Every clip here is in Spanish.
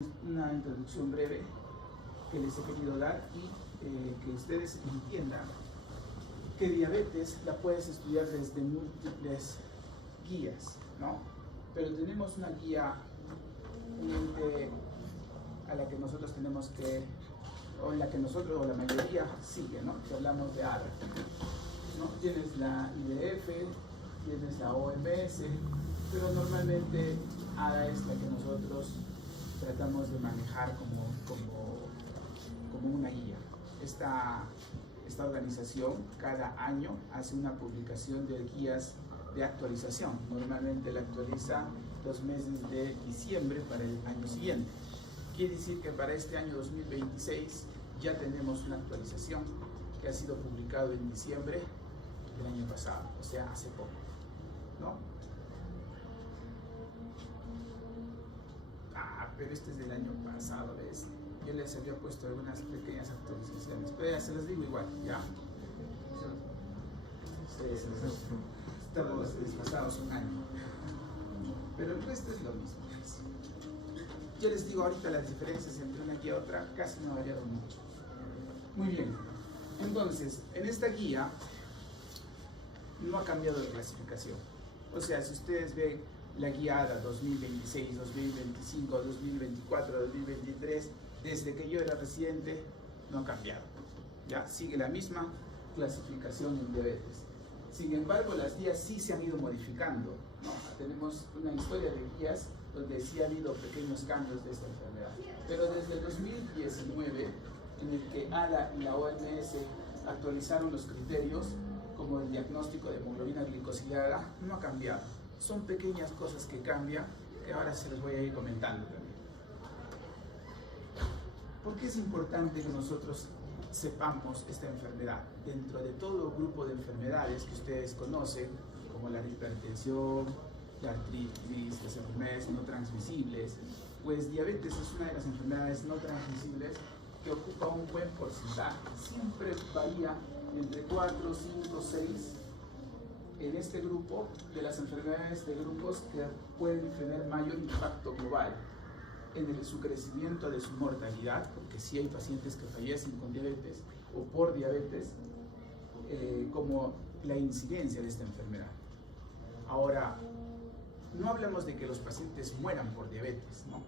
Una introducción breve que les he querido dar y que ustedes entiendan que diabetes la puedes estudiar desde múltiples guías, ¿no? Pero tenemos una guía a la que nosotros tenemos que, o en la que nosotros, o la mayoría sigue, ¿no? Si hablamos de ADA, ¿no? Tienes la IDF, tienes la OMS, pero normalmente ADA es la que nosotros tratamos de manejar como una guía. Esta organización cada año hace una publicación de guías de actualización. Normalmente la actualiza los meses de diciembre para el año siguiente. Quiere decir que para este año 2026 ya tenemos una actualización que ha sido publicado en diciembre del año pasado, o sea, hace poco, ¿no? Pero este es del año pasado, ¿ves? Yo les había puesto algunas pequeñas actualizaciones, pero ya se los digo igual, ¿ya? Estamos desfasados un año, pero el resto es lo mismo. Yo les digo ahorita las diferencias entre una guía y otra casi no variaron mucho. Muy bien, entonces, en esta guía no ha cambiado de clasificación. O sea, si ustedes ven la guía ADA 2026, 2025, 2024, 2023, desde que yo era residente, no ha cambiado. Ya sigue la misma clasificación en diabetes. Sin embargo, las guías sí se han ido modificando, ¿no? Tenemos una historia de guías donde sí ha habido pequeños cambios de esta enfermedad. Pero desde el 2019, en el que ADA y la OMS actualizaron los criterios, como el diagnóstico de hemoglobina glicosilada, no ha cambiado. Son pequeñas cosas que cambian, que ahora se les voy a ir comentando también. ¿Por qué es importante que nosotros sepamos esta enfermedad? Dentro de todo grupo de enfermedades que ustedes conocen, como la hipertensión, la artritis, las enfermedades no transmisibles, pues diabetes es una de las enfermedades no transmisibles que ocupa un buen porcentaje. Siempre varía entre 4, 5, 6 en este grupo de las enfermedades de grupos que pueden tener mayor impacto global en su crecimiento de su mortalidad, porque sí hay pacientes que fallecen con diabetes o por diabetes, como la incidencia de esta enfermedad. Ahora, no hablamos de que los pacientes mueran por diabetes, ¿no?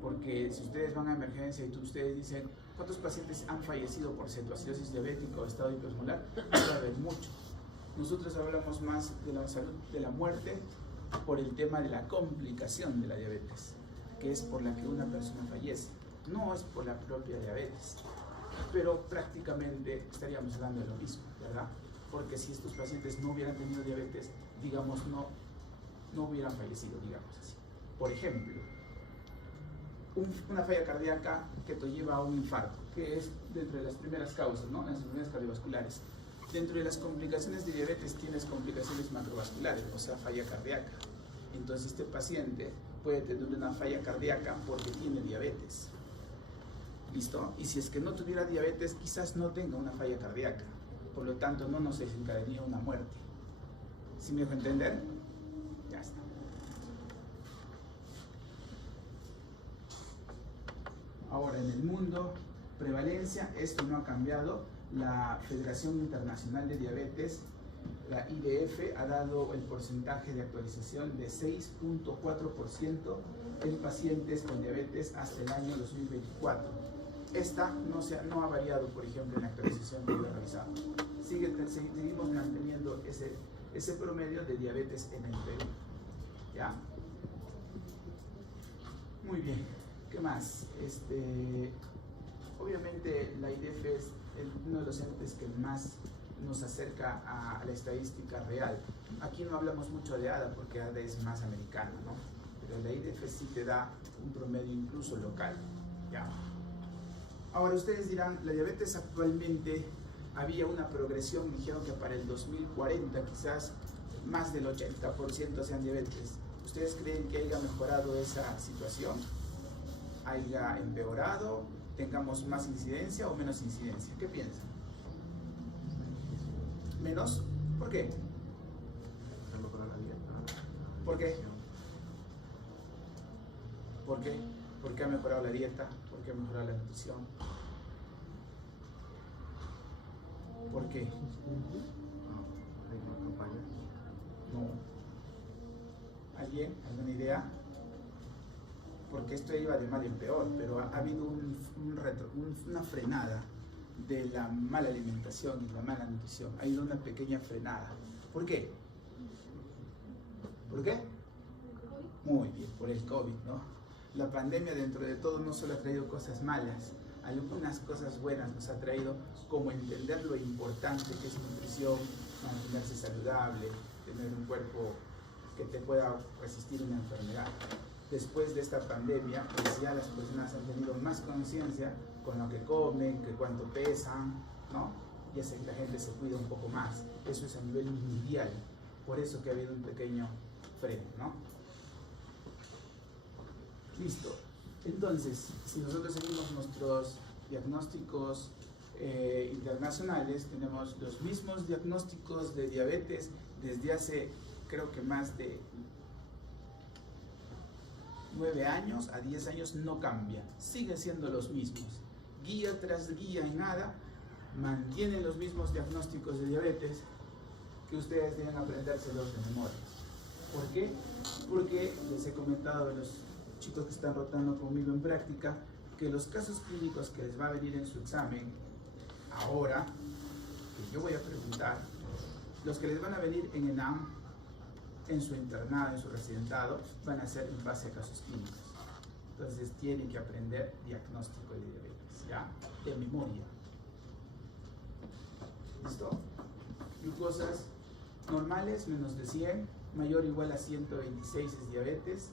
Porque si ustedes van a emergencia y ustedes dicen, ¿cuántos pacientes han fallecido por cetoacidosis diabética o estado hiperosmolar? No va a haber mucho. Nosotros hablamos más de la salud de la muerte por el tema de la complicación de la diabetes, que es por la que una persona fallece, no es por la propia diabetes. Pero prácticamente estaríamos hablando de lo mismo, ¿verdad? Porque si estos pacientes no hubieran tenido diabetes, digamos, no hubieran fallecido, digamos así. Por ejemplo, una falla cardíaca que te lleva a un infarto, que es dentro de las primeras causas, ¿no? Las enfermedades cardiovasculares. Dentro de las complicaciones de diabetes tienes complicaciones macrovasculares, o sea, falla cardíaca. Entonces este paciente puede tener una falla cardíaca porque tiene diabetes. ¿Listo? Y si es que no tuviera diabetes, quizás no tenga una falla cardíaca. Por lo tanto, no nos desencadenaría una muerte. ¿Sí me dejo entender? Ya está. Ahora, en el mundo, prevalencia, esto no ha cambiado. La Federación Internacional de Diabetes, la IDF, ha dado el porcentaje de actualización de 6.4% en pacientes con diabetes hasta el año 2024. Esta no ha variado, por ejemplo, en la actualización que yo he realizado. Seguimos manteniendo ese promedio de diabetes en el Perú. ¿Ya? Muy bien. ¿Qué más? Obviamente la IDF es uno de los entes que más nos acerca a la estadística real. Aquí no hablamos mucho de ADA porque ADA es más americana, ¿no? Pero la IDF sí te da un promedio incluso local. ¿Ya? Ahora ustedes dirán, la diabetes actualmente había una progresión, dijeron que para el 2040 quizás más del 80% sean diabetes. ¿Ustedes creen que haya mejorado esa situación? ¿Haya empeorado? ¿Tengamos más incidencia o menos incidencia? ¿Qué piensan? ¿Menos? ¿Por qué? ¿Por qué? ¿Por qué? ¿Por qué ha mejorado la dieta? ¿Por qué ha mejorado la nutrición? ¿Por qué? No. ¿Alguien? ¿Alguna idea? Porque esto iba de mal en peor, pero ha habido una frenada de la mala alimentación y la mala nutrición. Ha habido una pequeña frenada. ¿Por qué? ¿Por qué? Muy bien, por el COVID, ¿no? La pandemia, dentro de todo, no solo ha traído cosas malas, algunas cosas buenas nos ha traído, como entender lo importante que es nutrición, mantenerse saludable, tener un cuerpo que te pueda resistir una enfermedad. Después de esta pandemia, pues ya las personas han tenido más conciencia con lo que comen, que cuánto pesan, ¿no? Y hace que la gente se cuida un poco más. Eso es a nivel mundial. Por eso que ha habido un pequeño freno, ¿no? Listo. Entonces, si nosotros seguimos nuestros diagnósticos internacionales, tenemos los mismos diagnósticos de diabetes desde hace, creo que más de 9 años a 10 años, no cambian, siguen siendo los mismos. Guía tras guía en nada, mantienen los mismos diagnósticos de diabetes que ustedes deben aprendérselos de memoria. ¿Por qué? Porque les he comentado a los chicos que están rotando conmigo en práctica que los casos clínicos que les va a venir en su examen ahora, que yo voy a preguntar, los que les van a venir en ENAM, en su internado, en su residentado, van a ser en base a casos clínicos. Entonces tienen que aprender diagnóstico de diabetes, ¿ya? De memoria. ¿Listo? Glucosas normales, menos de 100, mayor o igual a 126 es diabetes.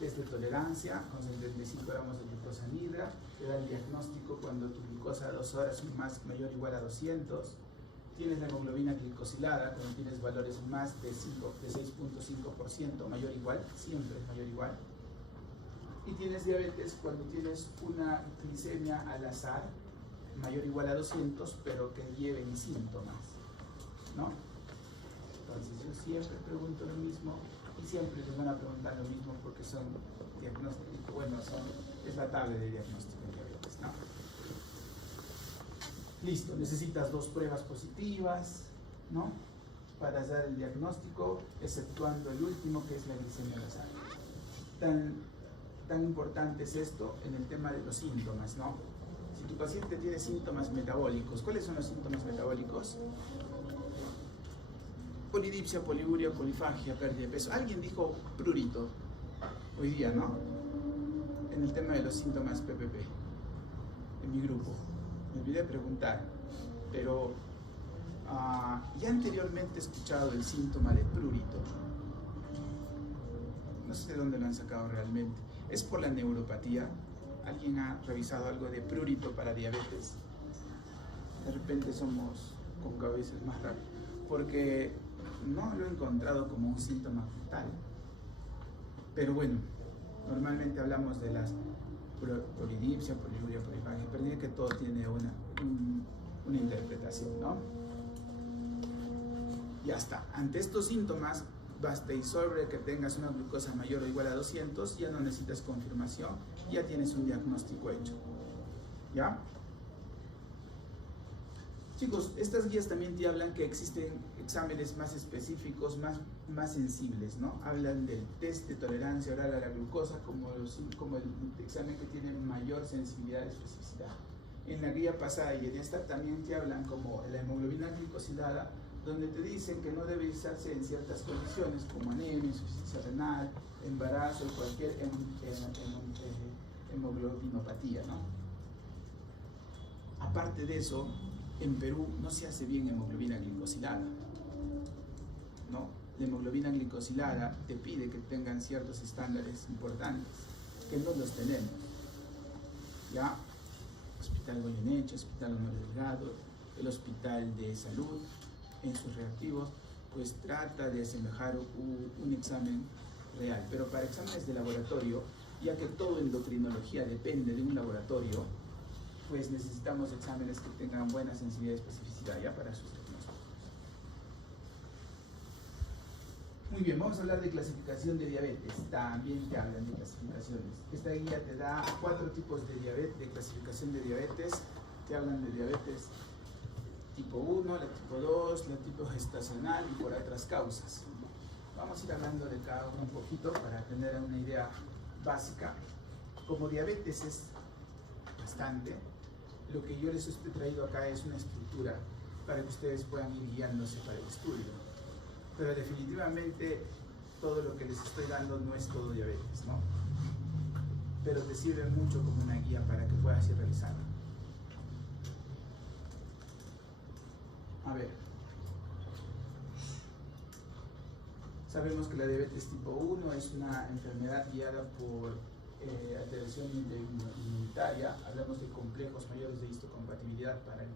Test de tolerancia con 75 gramos de glucosa anhidra, te da el diagnóstico cuando tu glucosa a 2 horas mayor o igual a 200. Tienes la hemoglobina glicosilada cuando tienes valores más de 6.5%, mayor o igual, siempre es mayor o igual. Y tienes diabetes cuando tienes una glicemia al azar, mayor o igual a 200, pero que lleven síntomas, ¿no? Entonces yo siempre pregunto lo mismo y siempre les van a preguntar lo mismo porque son diagnósticos, bueno, es la tabla de diagnóstico de diabetes, ¿no? Listo, necesitas 2 pruebas positivas, ¿no? Para dar el diagnóstico, exceptuando el último que es la glicemia al azar. Tan importante es esto en el tema de los síntomas, ¿no? Si tu paciente tiene síntomas metabólicos, ¿cuáles son los síntomas metabólicos? Polidipsia, poliuria, polifagia, pérdida de peso. Alguien dijo prurito hoy día, ¿no? En el tema de los síntomas PPP, en mi grupo. Me olvidé preguntar, pero ya anteriormente he escuchado el síntoma de prurito. No sé de dónde lo han sacado realmente. ¿Es por la neuropatía? ¿Alguien ha revisado algo de prurito para diabetes? De repente somos con cabezas más rápido. Porque no lo he encontrado como un síntoma tal. Pero bueno, normalmente hablamos de las polidipsia, poliuria, polifagia, pero que todo tiene una interpretación, ¿no? Ya está. Ante estos síntomas, basta y sobre que tengas una glucosa mayor o igual a 200, ya no necesitas confirmación, ya tienes un diagnóstico hecho. ¿Ya? Chicos, estas guías también te hablan que existen exámenes más específicos, más sensibles, ¿no? Hablan del test de tolerancia oral a la glucosa como el examen que tiene mayor sensibilidad y especificidad. En la guía pasada y en esta también te hablan como la hemoglobina glicosilada, donde te dicen que no debe usarse en ciertas condiciones como anemia, insuficiencia renal, embarazo, cualquier hemoglobinopatía, ¿no? Aparte de eso, en Perú no se hace bien hemoglobina glicosilada, ¿no? La hemoglobina glicosilada te pide que tengan ciertos estándares importantes, que no los tenemos, ¿ya? Hospital Goyeneche, Hospital Honor Delgado, el Hospital de Salud, en sus reactivos, pues trata de asemejar un examen real. Pero para exámenes de laboratorio, ya que todo endocrinología depende de un laboratorio, pues necesitamos exámenes que tengan buena sensibilidad y especificidad ya para sus diagnósticos. Muy bien, vamos a hablar de clasificación de diabetes. También te hablan de clasificaciones. Esta guía te da 4 tipos de diabetes, de clasificación de diabetes. Te hablan de diabetes tipo 1, la tipo 2, la tipo gestacional y por otras causas. Vamos a ir hablando de cada uno un poquito para tener una idea básica. Como diabetes es bastante, lo que yo les he traído acá es una estructura para que ustedes puedan ir guiándose para el estudio. Pero definitivamente todo lo que les estoy dando no es todo diabetes, ¿no? Pero te sirve mucho como una guía para que puedas ir realizando. A ver, sabemos que la diabetes tipo 1 es una enfermedad guiada por alteración inmunitaria. Hablamos de complejos mayores de histocompatibilidad para el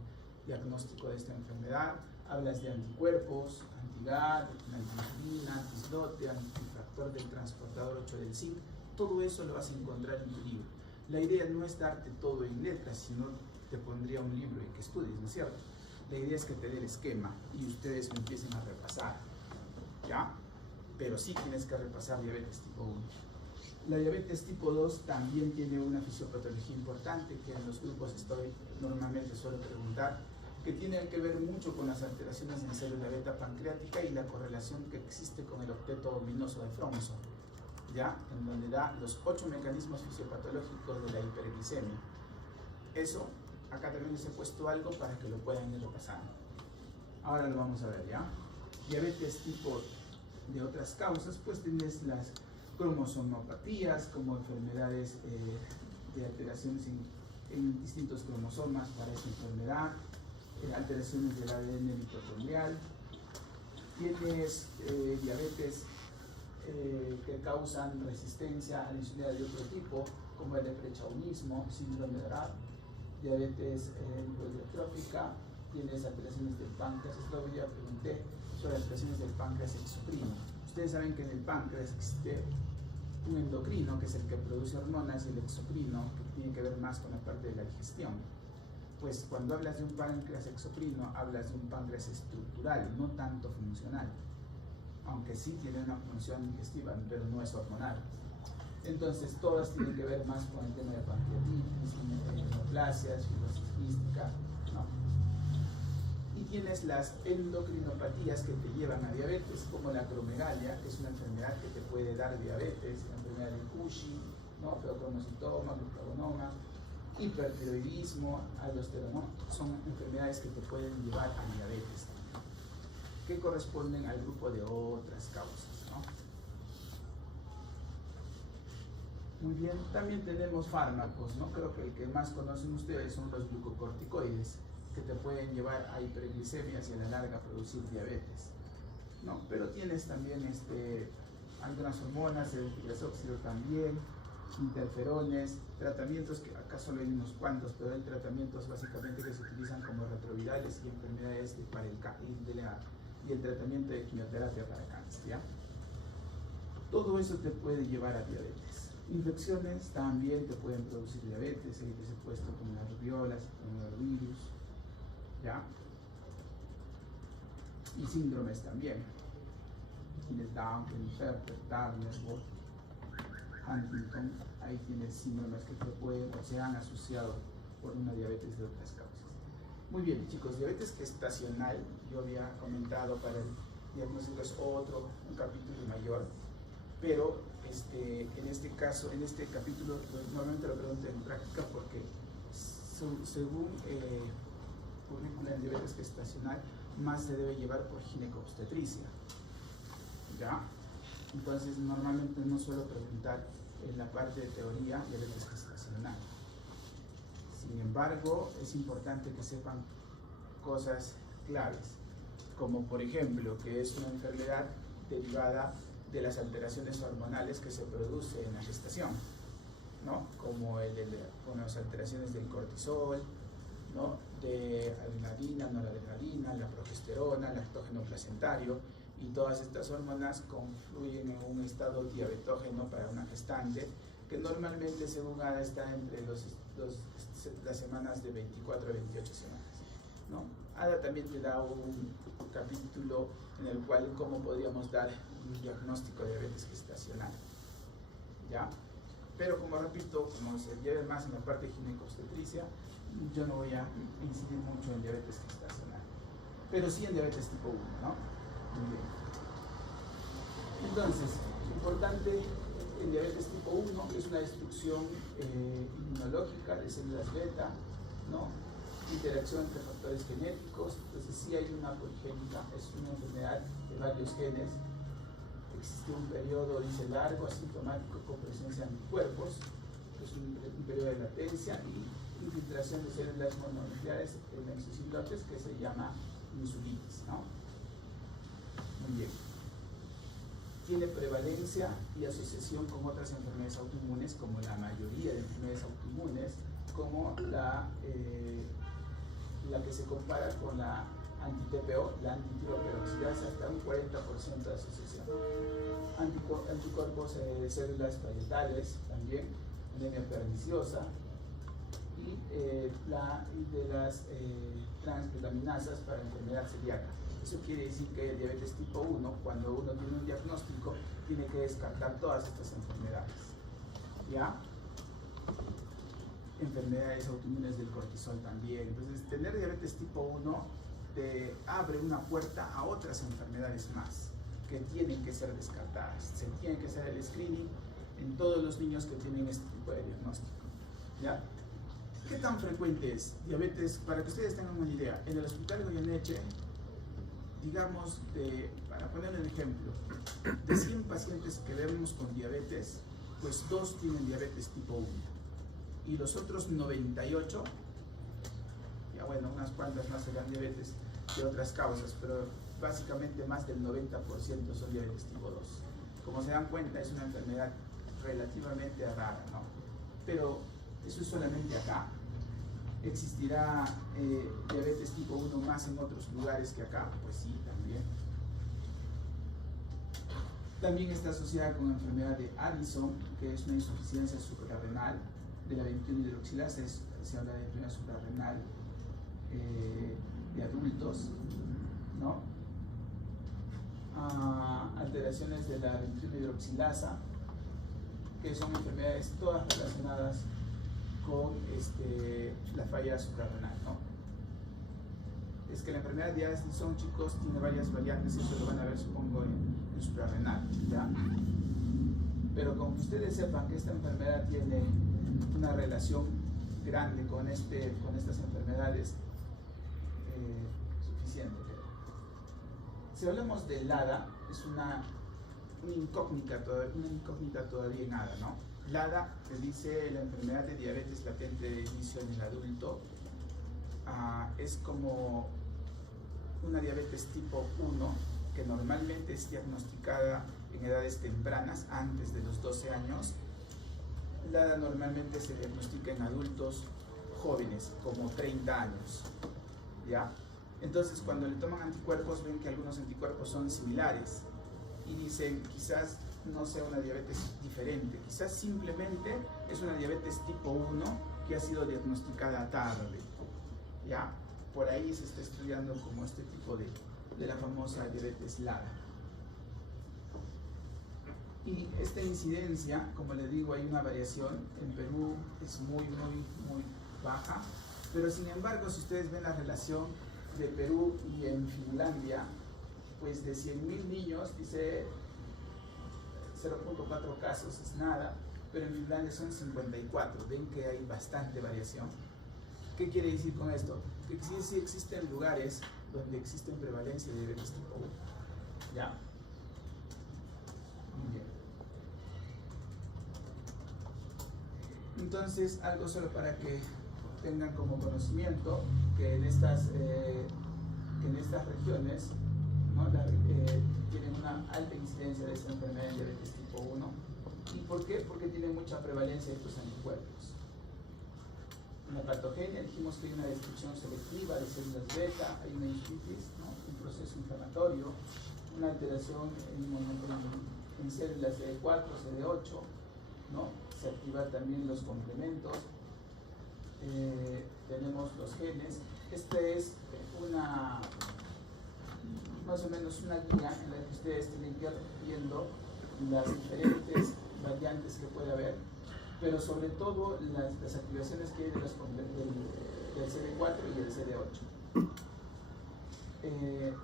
diagnóstico de esta enfermedad. Hablas de anticuerpos, anti-GAD, anti-insulina, anti-islote, antifactor del transportador 8 del zinc. Todo eso lo vas a encontrar en tu libro. La idea no es darte todo en letras, sino te pondría un libro en que estudies, ¿no es cierto? La idea es que te dé el esquema y ustedes lo empiecen a repasar, ¿ya? Pero sí tienes que repasar diabetes tipo 1. La diabetes tipo 2 también tiene una fisiopatología importante que en los grupos normalmente suelo preguntar, que tiene que ver mucho con las alteraciones en célula beta pancreática y la correlación que existe con el octeto ominoso de Fromso, ¿ya? En donde da los 8 mecanismos fisiopatológicos de la hiperglicemia. Eso, acá también les he puesto algo para que lo puedan ir repasando. Ahora lo vamos a ver, ¿ya? Diabetes tipo de otras causas, pues tienes las cromosomopatías como enfermedades de alteraciones en distintos cromosomas para esta enfermedad, alteraciones del ADN mitocondrial. Tienes diabetes que causan resistencia a la insulina de otro tipo, como el leprecaunismo, síndrome de Rab, diabetes hipertrófica. Tienes alteraciones del páncreas. Esto ya pregunté sobre alteraciones del páncreas exocrino. Ustedes saben que en el páncreas existe un endocrino, que es el que produce hormonas, y el exocrino, que tiene que ver más con la parte de la digestión. Pues cuando hablas de un páncreas exocrino, hablas de un páncreas estructural, no tanto funcional, aunque sí tiene una función digestiva, pero no es hormonal. Entonces todas tienen que ver más con el tema de pancreatitis, neoplasias, fibrosis quística, ¿no? Y tienes las endocrinopatías que te llevan a diabetes, como la acromegalia, que es una enfermedad que te puede dar diabetes, la enfermedad de Cushing, ¿no? Feocromocitoma, glucagonoma, hipertiroidismo, aldosterona, son enfermedades que te pueden llevar a diabetes también, que corresponden al grupo de otras causas, ¿no? Muy bien, también tenemos fármacos, ¿no? Creo que el que más conocen ustedes son los glucocorticoides, que te pueden llevar a hiperglicemias y a la larga producir diabetes, ¿no? Pero tienes también algunas hormonas, el diazóxido también, interferones, tratamientos que acá solo hay unos cuantos, pero hay tratamientos básicamente que se utilizan como retrovirales y enfermedades para y el tratamiento de quimioterapia para cáncer, ¿ya? Todo eso te puede llevar a diabetes. Infecciones también te pueden producir diabetes, ahí les he puesto como las rubiolas, como el virus, ¿ya? Y síndromes también. Tienes Down, Klinefelter, Turner, Huntington, ahí tienes síndromes que te pueden o se han asociado por una diabetes de otras causas. Muy bien, chicos, diabetes gestacional, yo había comentado para el diagnóstico es un capítulo mayor, pero en este caso, en este capítulo, normalmente lo pregunto en práctica porque según currícula en diabetes gestacional, más se debe llevar por ginecobstetricia, ¿ya? Entonces, normalmente no suelo preguntar en la parte de teoría diabetes gestacional. Sin embargo, es importante que sepan cosas claves, como por ejemplo, que es una enfermedad derivada de las alteraciones hormonales que se producen en la gestación, ¿no? Como las alteraciones del cortisol, ¿no? De adrenalina, noradrenalina, la progesterona, lactógeno placentario, y todas estas hormonas confluyen en un estado diabetógeno para una gestante, que normalmente según está entre las semanas de 24 a 28 semanas, ¿no? Ada también te da un capítulo en el cual cómo podríamos dar un diagnóstico de diabetes gestacional, ¿ya? Pero como repito, como se lleve más en la parte ginecobstetricia, yo no voy a incidir mucho en diabetes gestacional, pero sí en diabetes tipo 1, ¿no? Muy bien. Entonces, importante en diabetes tipo 1 es una destrucción inmunológica de células beta, ¿no? Interacción entre factores genéticos, entonces sí hay una poligénica, es una enfermedad de varios genes. Existe un periodo, dice, largo, asintomático, con presencia de anticuerpos, que es un periodo de latencia, y infiltración de células mononucleares en exoislotes, que se llama insulitis, ¿no? Muy bien. Tiene prevalencia y asociación con otras enfermedades autoinmunes, como la mayoría de enfermedades autoinmunes, como la que se compara con la anti-TPO, la antitiroperoxidasa, hasta un 40% de asociación. Anticuerpos de células parietales, también, anemia perniciosa, y de las transglutaminasas para enfermedad celíaca. Eso quiere decir que el diabetes tipo 1, cuando uno tiene un diagnóstico, tiene que descartar todas estas enfermedades, ¿ya? Enfermedades autoinmunes del cortisol también. Entonces, tener diabetes tipo 1 te abre una puerta a otras enfermedades más que tienen que ser descartadas. Se tiene que hacer el screening en todos los niños que tienen este tipo de diagnóstico, ¿ya? ¿Qué tan frecuente es diabetes? Para que ustedes tengan una idea, en el Hospital Goyeneche, digamos, para poner un ejemplo, de 100 pacientes que vemos con diabetes, pues 2 tienen diabetes tipo 1. Y los otros 98, ya bueno, unas cuantas más serán diabetes de otras causas, pero básicamente más del 90% son diabetes tipo 2. Como se dan cuenta, es una enfermedad relativamente rara, ¿no? Pero eso es solamente acá. ¿Existirá diabetes tipo 1 más en otros lugares que acá? Pues sí, también. También está asociada con la enfermedad de Addison, que es una insuficiencia suprarrenal de la 21-hidroxilasa, se habla de enfermedad suprarrenal de adultos, ¿no? Alteraciones de la 21-hidroxilasa, que son enfermedades todas relacionadas con la falla suprarrenal, ¿no? Es que la enfermedad de Addison, chicos, tiene varias variantes, eso lo van a ver, supongo, en suprarrenal, ¿ya? Pero como ustedes sepan que esta enfermedad tiene una relación grande con estas enfermedades, suficiente. Si hablamos del LADA, es una incógnita todavía en ADA, ¿no? LADA te dice la enfermedad de diabetes latente de inicio en el adulto. Es como una diabetes tipo 1 que normalmente es diagnosticada en edades tempranas, antes de los 12 años. LADA normalmente se diagnostica en adultos jóvenes, como 30 años, ¿ya? Entonces, cuando le toman anticuerpos, ven que algunos anticuerpos son similares y dicen, quizás no sea una diabetes diferente, quizás simplemente es una diabetes tipo 1 que ha sido diagnosticada tarde, ¿ya? Por ahí se está estudiando como este tipo de la famosa diabetes LADA. Y esta incidencia, como les digo, hay una variación. En Perú es muy baja, pero sin embargo, si ustedes ven la relación de Perú y en Finlandia, pues de 100.000 niños, dice 0.4 casos, es nada, pero en Finlandia son 54. Ven que hay bastante variación. ¿Qué quiere decir con esto? Que sí existen lugares donde existen prevalencia de diabetes tipo 1, ¿ya? Muy bien. Entonces, algo solo para que tengan como conocimiento que en estas regiones, ¿no? Tienen una alta incidencia de esta enfermedad de diabetes tipo 1. ¿Y por qué? Porque tienen mucha prevalencia de estos anticuerpos. En la patogenia dijimos que hay una destrucción selectiva de células beta, hay una insulitis, ¿no? Un proceso inflamatorio, una alteración en células CD4, CD8, ¿no? Se activan también los complementos. tenemos los genes. Este es una, más o menos una guía en la que ustedes tienen que ir viendo las diferentes variantes que puede haber, pero sobre todo las activaciones que hay de del CD4 y del CD8. A ver,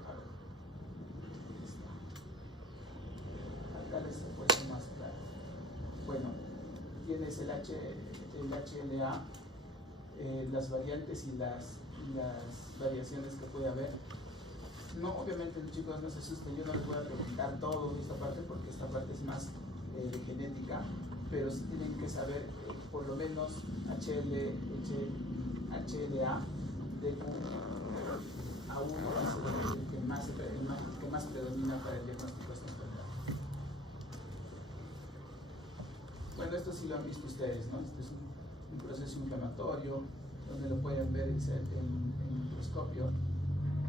acá les he puesto más claro. Bueno, tienes el HLA, las variantes y las variaciones que puede haber. No, obviamente chicos, no se asusten, yo no les voy a preguntar todo esta parte porque esta parte es más de genética, pero sí tienen que saber por lo menos HLA de A1 es el que más predomina para el diagnóstico de esta enfermedad. Bueno, esto sí lo han visto ustedes, ¿no? Este es un proceso inflamatorio donde lo pueden ver en microscopio,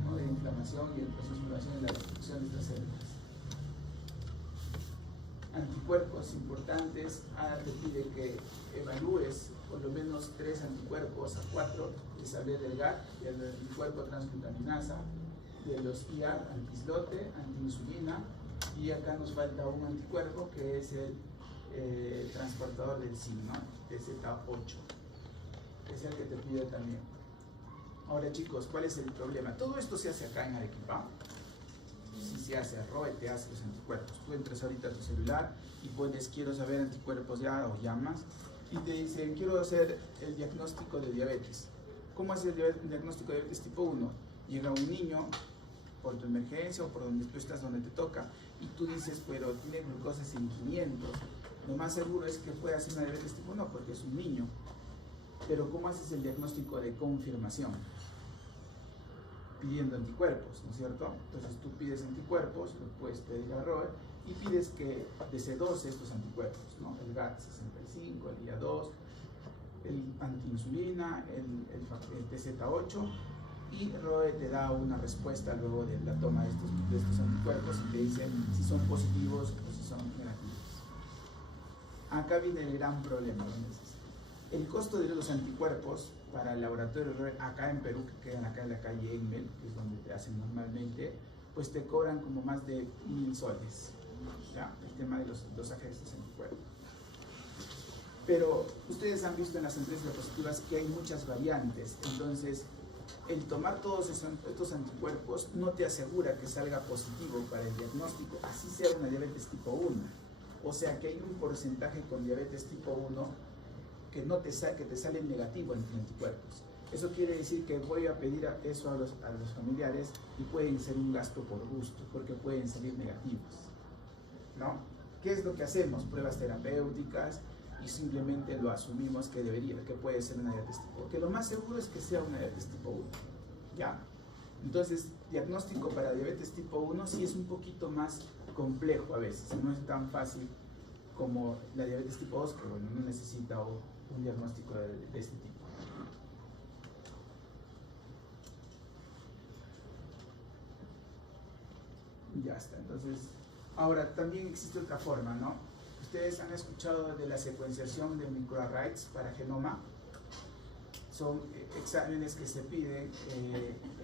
¿no? De inflamación y el proceso de inflamación y la destrucción de estas células. Anticuerpos importantes, te pide que evalúes por lo menos 3 anticuerpos a 4, les hablé del GAT, del anticuerpo transglutaminasa, de los IAR, antislote, antiinsulina, y acá nos falta un anticuerpo que es el transportador del zinc, ¿no? TZ8, que es el que te pide también. Ahora chicos, ¿cuál es el problema? Todo esto se hace acá en Arequipa. Si se hace ROE, te hace los anticuerpos. Tú entras ahorita a tu celular y pones quiero saber anticuerpos ya, o llamas y te dicen quiero hacer el diagnóstico de diabetes. ¿Cómo hacer el diagnóstico de diabetes tipo 1? Llega un niño por tu emergencia o por donde tú estás, donde te toca, y tú dices, pero tiene glucosa en 500. Lo más seguro es que pueda ser una diabetes tipo 1 porque es un niño. Pero ¿cómo haces el diagnóstico de confirmación? Pidiendo anticuerpos, ¿no es cierto? Entonces tú pides anticuerpos, lo puedes pedir a ROE y pides que DC12 estos anticuerpos, ¿no? El GAT65, el IA2, el antiinsulina, el TZ8, y ROE te da una respuesta luego de la toma de estos anticuerpos y te dice si son positivos o si son negativos. Acá viene el gran problema. El costo de los anticuerpos para el laboratorio acá en Perú, que quedan acá en la calle Enmel, que es donde te hacen normalmente, pues te cobran como más de 1000 soles, ¿ya? El tema de los dosajes de estos anticuerpos. Pero ustedes han visto en las empresas diapositivas que hay muchas variantes, entonces el tomar todos estos anticuerpos no te asegura que salga positivo para el diagnóstico, así sea una diabetes tipo 1. O sea que hay un porcentaje con diabetes tipo 1 que te salen negativo en anticuerpos. Eso quiere decir que voy a pedir eso a los familiares y pueden ser un gasto por gusto, porque pueden salir negativos, ¿no? ¿Qué es lo que hacemos? Pruebas terapéuticas y simplemente lo asumimos que puede ser una diabetes tipo 1, porque lo más seguro es que sea una diabetes tipo 1, ¿ya? Entonces, diagnóstico para diabetes tipo 1 sí es un poquito más complejo a veces, no es tan fácil como la diabetes tipo 2, que bueno, no necesita un diagnóstico de este tipo. Ya está, entonces, ahora también existe otra forma, ¿no? Ustedes han escuchado de la secuenciación de microarrays para genoma. Son exámenes que se piden,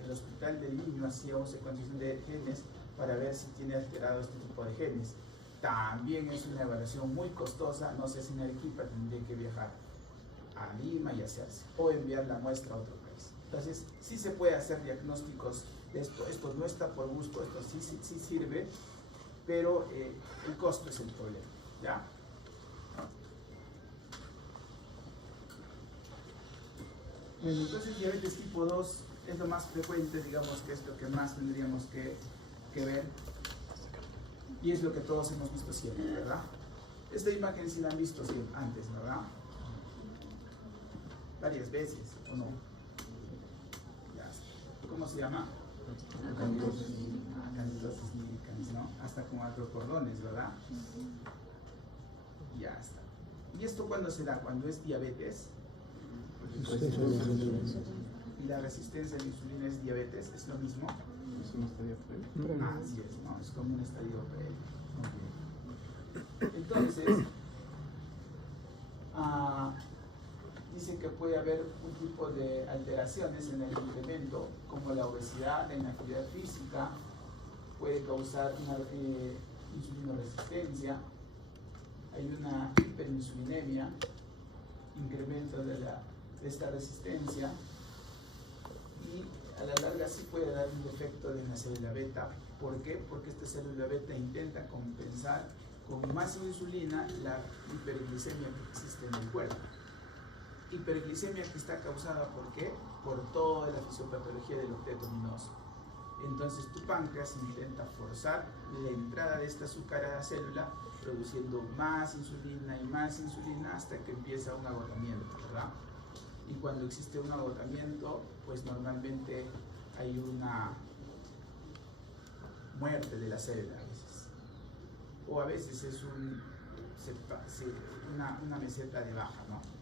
el Hospital del Niño hacía una secuenciación de genes para ver si tiene alterado este tipo de genes. También es una evaluación muy costosa, no sé si en Arequipa tendría que viajar a Lima y hacerse, o enviar la muestra a otro país. Entonces, sí se puede hacer diagnósticos de esto no está por gusto, esto sí sirve, pero el costo es el problema, ¿ya? Bueno, entonces diabetes tipo 2 es lo más frecuente, digamos que es lo que más tendríamos que ver, y es lo que todos hemos visto siempre, ¿verdad? Esta imagen sí la han visto siempre, antes, ¿verdad? Varias veces, ¿o no? Ya está. ¿Cómo se llama? Candidosis nigricans, ¿no? Hasta con acrocordones, ¿verdad? Ya está. ¿Y esto cuándo se da? Cuando es diabetes. Y la resistencia a la insulina es diabetes, ¿es lo mismo? Es un estadio previo. Así es, ¿no? Es como un estadio previo. Okay. Entonces, dice dice que puede haber un tipo de alteraciones en el incremento, como la obesidad, la inactividad física, puede causar una insulinoresistencia, hay una hiperinsulinemia, incremento de esta resistencia, y a la larga sí puede dar un defecto de la célula beta. ¿Por qué? Porque esta célula beta intenta compensar con más insulina la hiperglicemia que existe en el cuerpo. Hiperglicemia que está causada ¿por qué? Por toda la fisiopatología del octeto ominoso. Entonces tu páncreas intenta forzar la entrada de esta azúcar a la célula, produciendo más insulina y más insulina hasta que empieza un agotamiento, ¿verdad? Y cuando existe un agotamiento, pues normalmente hay una muerte de la célula a veces. O a veces es una meseta de baja, ¿no?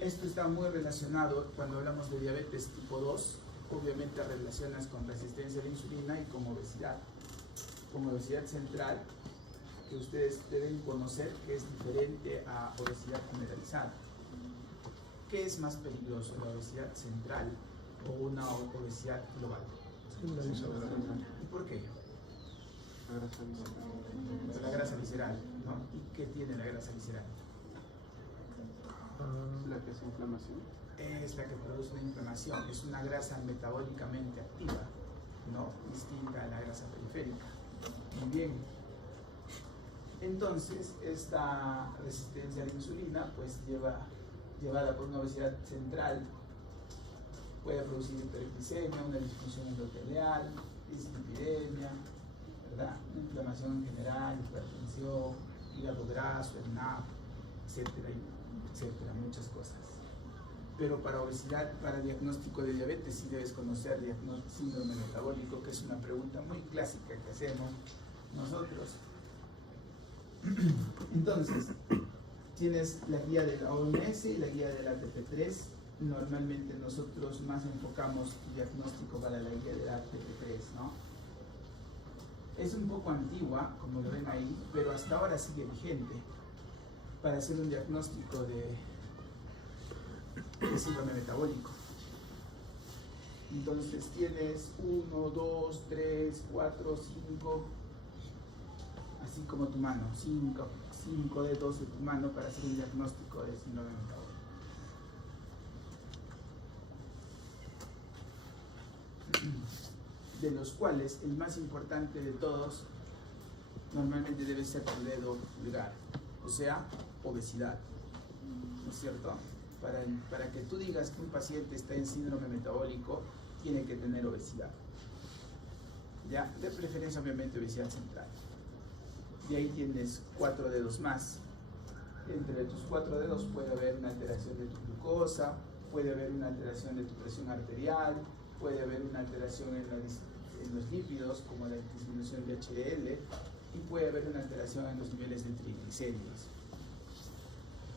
Esto está muy relacionado cuando hablamos de diabetes tipo 2, obviamente relacionas con resistencia a la insulina y con obesidad. Con obesidad central, que ustedes deben conocer que es diferente a obesidad generalizada. ¿Qué es más peligroso, la obesidad central o una obesidad global? ¿Y por qué? La grasa visceral, ¿no? ¿Y qué tiene la grasa visceral? La que es inflamación. Es la que produce una inflamación, es una grasa metabólicamente activa, ¿no? Distinta a la grasa periférica. Muy bien. Entonces, esta resistencia a la insulina, pues llevada por una obesidad central, puede producir hiperglicemia, una disfunción endotelial, dislipidemia, ¿verdad? Una inflamación en general, hipertensión, hígado graso, ENAP, etcétera, etcétera, muchas cosas. Pero para obesidad, para diagnóstico de diabetes, sí debes conocer síndrome metabólico, que es una pregunta muy clásica que hacemos nosotros. Entonces, tienes la guía de la OMS y la guía de la ATP3. Normalmente nosotros más enfocamos diagnóstico para la guía de la ATP3, ¿no? Es un poco antigua, como lo ven ahí, pero hasta ahora sigue vigente para hacer un diagnóstico de síndrome metabólico. Entonces tienes 1, 2, 3, 4, 5, así como tu mano, 5 dedos de tu mano para hacer un diagnóstico de síndrome metabólico. De los cuales el más importante de todos normalmente debe ser tu dedo pulgar, o sea, obesidad, ¿no es cierto? Para que tú digas que un paciente está en síndrome metabólico, tiene que tener obesidad. ¿Ya? De preferencia, obviamente, obesidad central. Y ahí tienes 4 dedos más. Entre tus 4 dedos puede haber una alteración de tu glucosa, puede haber una alteración de tu presión arterial, puede haber una alteración en los lípidos, como la disminución de HDL, y puede haber una alteración en los niveles de triglicéridos.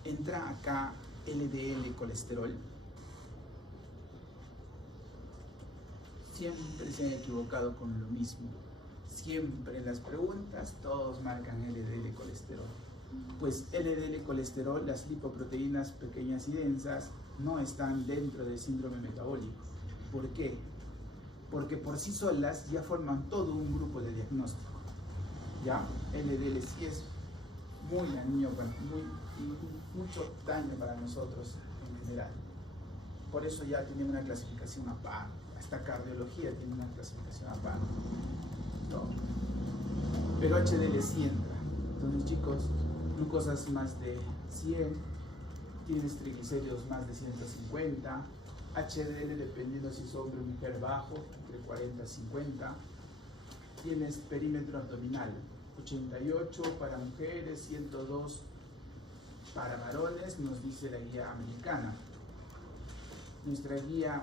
Entra acá LDL colesterol. Siempre se han equivocado con lo mismo. Siempre en las preguntas todos marcan LDL colesterol. Pues LDL colesterol, las lipoproteínas pequeñas y densas, no están dentro del síndrome metabólico. ¿Por qué? Porque por sí solas ya forman todo un grupo de diagnóstico. ¿Ya? LDL sí es muy dañino, mucho daño para nosotros en general. Por eso ya tiene una clasificación aparte. Hasta cardiología tiene una clasificación aparte, ¿no? Pero HDL sí entra. Entonces, chicos, glucosas más de 100, tienes triglicéridos más de 150, HDL dependiendo si es hombre o mujer bajo, entre 40 y 50, tienes perímetro abdominal, 88 para mujeres, 102 para varones, nos dice la guía americana. Nuestra guía,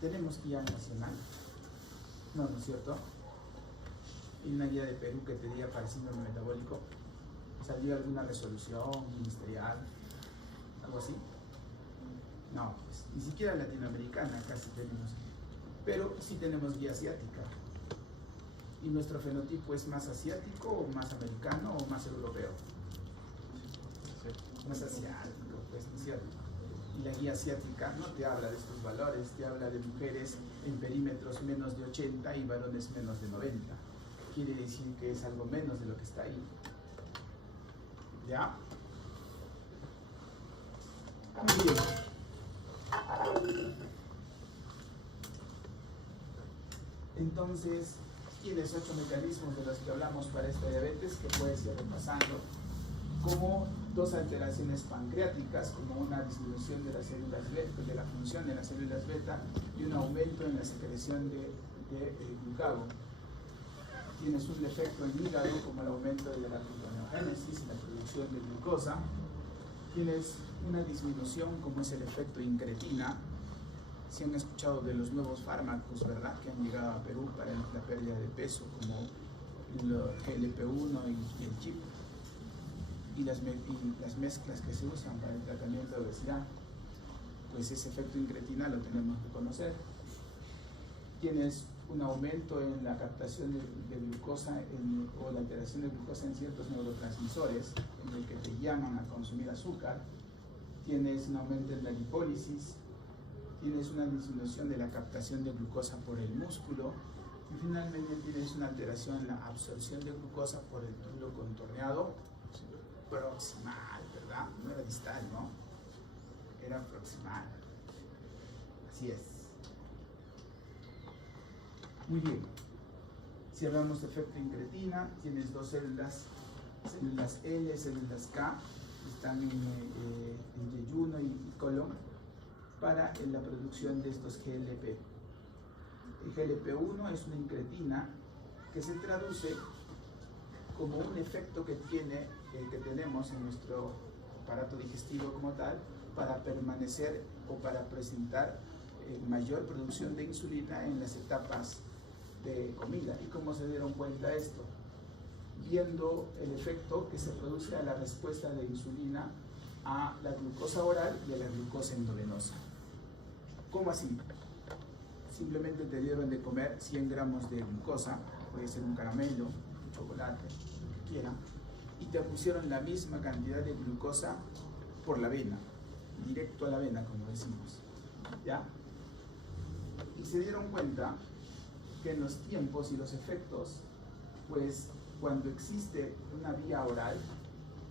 tenemos guía nacional, no es cierto, y una guía de Perú que te diga para el síndrome metabólico. ¿Salió alguna resolución ministerial, algo así? No, pues, ni siquiera latinoamericana casi tenemos, pero sí tenemos guía asiática. ¿Y nuestro fenotipo es más asiático o más americano o más europeo? más asiático, pues, ¿no es cierto? Y la guía asiática no te habla de estos valores, te habla de mujeres en perímetros menos de 80 y varones menos de 90. Quiere decir que es algo menos de lo que está ahí. ¿Ya? Muy bien. Entonces, tienes 8 mecanismos de los que hablamos para esta diabetes que puedes ir repasando, como 2 alteraciones pancreáticas, como una disminución de las células beta, de la función de las células beta, y un aumento en la secreción de glucagón. Tienes un defecto en hígado, como el aumento de la gluconeogénesis y la producción de glucosa. Tienes una disminución, como es el efecto incretina. Si han escuchado de los nuevos fármacos, ¿verdad?, que han llegado a Perú para la pérdida de peso, como el GLP-1 y el chip, y las mezclas que se usan para el tratamiento de obesidad, pues ese efecto incretina lo tenemos que conocer. Tienes un aumento en la captación de glucosa o la alteración de glucosa en ciertos neurotransmisores en el que te llaman a consumir azúcar. Tienes un aumento en la lipólisis. Tienes una disminución de la captación de glucosa por el músculo. Y finalmente tienes una alteración en la absorción de glucosa por el túbulo contorneado proximal, ¿verdad? No era distal, ¿no? Era proximal. Así es. Muy bien. Si hablamos de efecto incretina, tienes 2 células L, células K, que están en yeyuno y colon, para la producción de estos GLP. El GLP-1 es una incretina que se traduce como un efecto que tenemos en nuestro aparato digestivo como tal, para permanecer o para presentar mayor producción de insulina en las etapas de comida. ¿Y cómo se dieron cuenta de esto? Viendo el efecto que se produce a la respuesta de insulina a la glucosa oral y a la glucosa endovenosa. ¿Cómo así? Simplemente te dieron de comer 100 gramos de glucosa, puede ser un caramelo, un chocolate, lo que quiera, y te pusieron la misma cantidad de glucosa por la vena, directo a la vena, como decimos, ¿ya? Y se dieron cuenta que en los tiempos y los efectos, pues cuando existe una vía oral,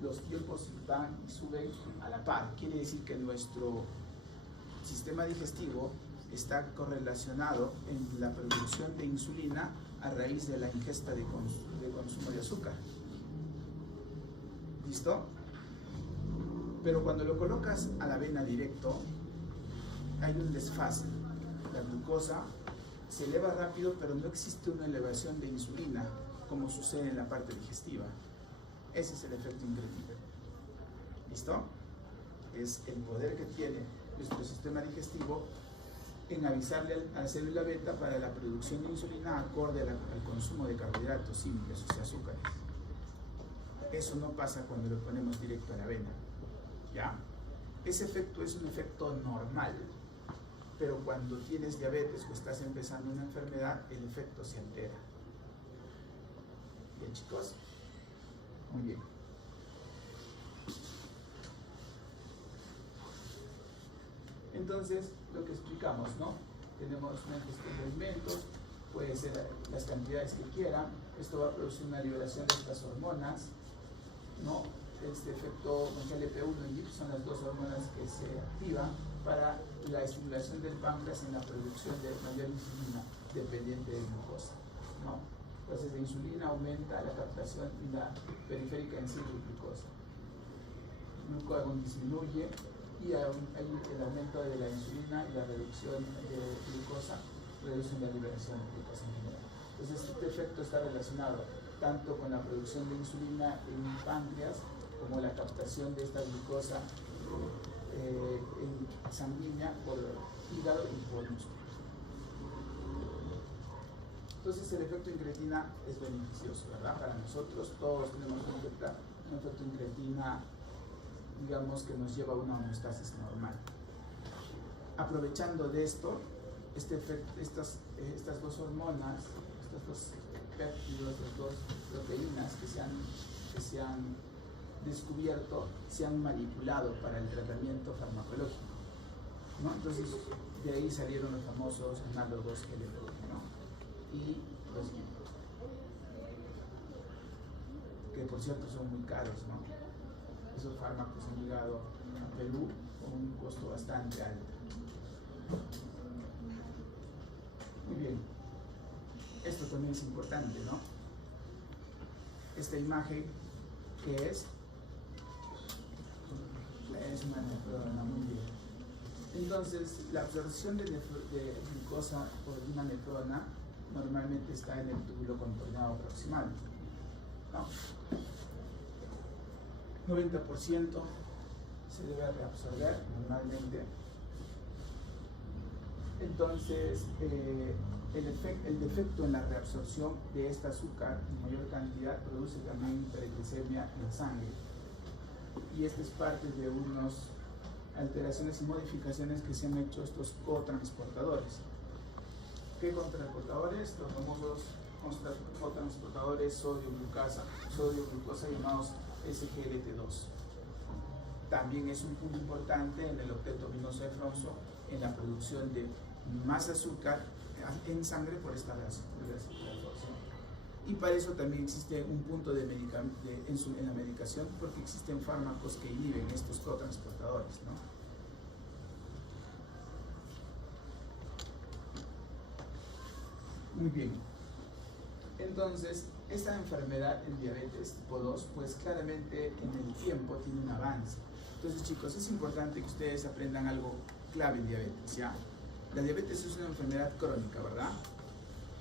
los tiempos van y suben a la par. Quiere decir que nuestro sistema digestivo está correlacionado en la producción de insulina a raíz de la ingesta de consumo de azúcar. ¿Listo? Pero cuando lo colocas a la vena directo, hay un desfase. La glucosa se eleva rápido, pero no existe una elevación de insulina, como sucede en la parte digestiva. Ese es el efecto incretina. ¿Listo? Es el poder que tiene nuestro sistema digestivo en avisarle a la célula beta para la producción de insulina acorde al consumo de carbohidratos simples, o sea, azúcares. Eso no pasa cuando lo ponemos directo a la vena, ¿ya? Ese efecto es un efecto normal, pero cuando tienes diabetes o estás empezando una enfermedad, el efecto se altera. Bien, chicos. Muy bien. Entonces, lo que explicamos, ¿no? Tenemos una ingestión de alimentos, puede ser las cantidades que quieran. Esto va a producir una liberación de estas hormonas, ¿no? Este efecto con GLP-1 y GIP son las 2 hormonas que se activan para la estimulación del páncreas en la producción de mayor insulina dependiente de glucosa, ¿no? Entonces la insulina aumenta la captación y la periférica en sí de glucosa. El glucagón disminuye y hay el aumento de la insulina y la reducción de glucosa reducen la liberación de glucosa en general. Entonces este efecto está relacionado tanto con la producción de insulina en el páncreas como la captación de esta glucosa sanguínea por hígado y por músculo. Entonces el efecto incretina es beneficioso, ¿verdad? Para nosotros todos tenemos un efecto incretina, digamos, que nos lleva a una homeostasis normal. Aprovechando de esto, estas 2 hormonas, estos 2 péptidos, estas 2 proteínas que se han descubierto se han manipulado para el tratamiento farmacológico, ¿no? Entonces, de ahí salieron los famosos análogos LP, ¿no? Y los que por cierto son muy caros, ¿no? Esos fármacos han llegado a Perú con un costo bastante alto. Muy bien. Esto también es importante, ¿no? Esta imagen, ¿qué es? Es una nefrona, muy bien. Entonces, la absorción de glucosa por una nefrona normalmente está en el túbulo contorneado proximal, ¿no? 90% se debe reabsorber normalmente. Entonces, el defecto en la reabsorción de este azúcar en mayor cantidad produce también hiperglicemia en sangre. Y esto es parte de unas alteraciones y modificaciones que se han hecho estos cotransportadores. ¿Qué cotransportadores? Los famosos cotransportadores sodio-glucosa llamados SGLT2. También es un punto importante en el octeto venoso de Fronso en la producción de más azúcar en sangre por esta razón. Y para eso también existe un punto en la medicación, porque existen fármacos que inhiben estos cotransportadores, ¿no? Muy bien. Entonces, esta enfermedad, el diabetes tipo 2, pues claramente en el tiempo tiene un avance. Entonces, chicos, es importante que ustedes aprendan algo clave en diabetes, ¿ya? La diabetes es una enfermedad crónica, ¿verdad?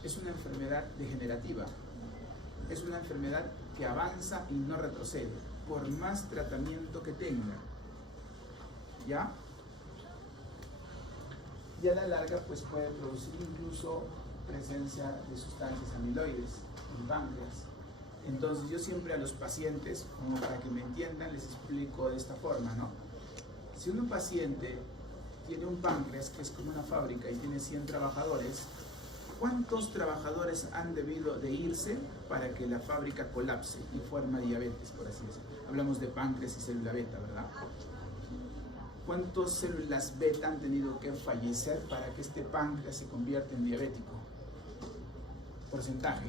Es una enfermedad degenerativa. Es una enfermedad que avanza y no retrocede, por más tratamiento que tenga, ¿ya? Y a la larga, pues puede producir incluso presencia de sustancias amiloides en páncreas. Entonces, yo siempre a los pacientes, como para que me entiendan, les explico de esta forma, ¿no? Si un paciente tiene un páncreas que es como una fábrica y tiene 100 trabajadores, ¿cuántos trabajadores han debido de irse para que la fábrica colapse y forma diabetes, por así decirlo? Hablamos de páncreas y célula beta, ¿verdad? ¿Cuántas células beta han tenido que fallecer para que este páncreas se convierta en diabético? Porcentaje.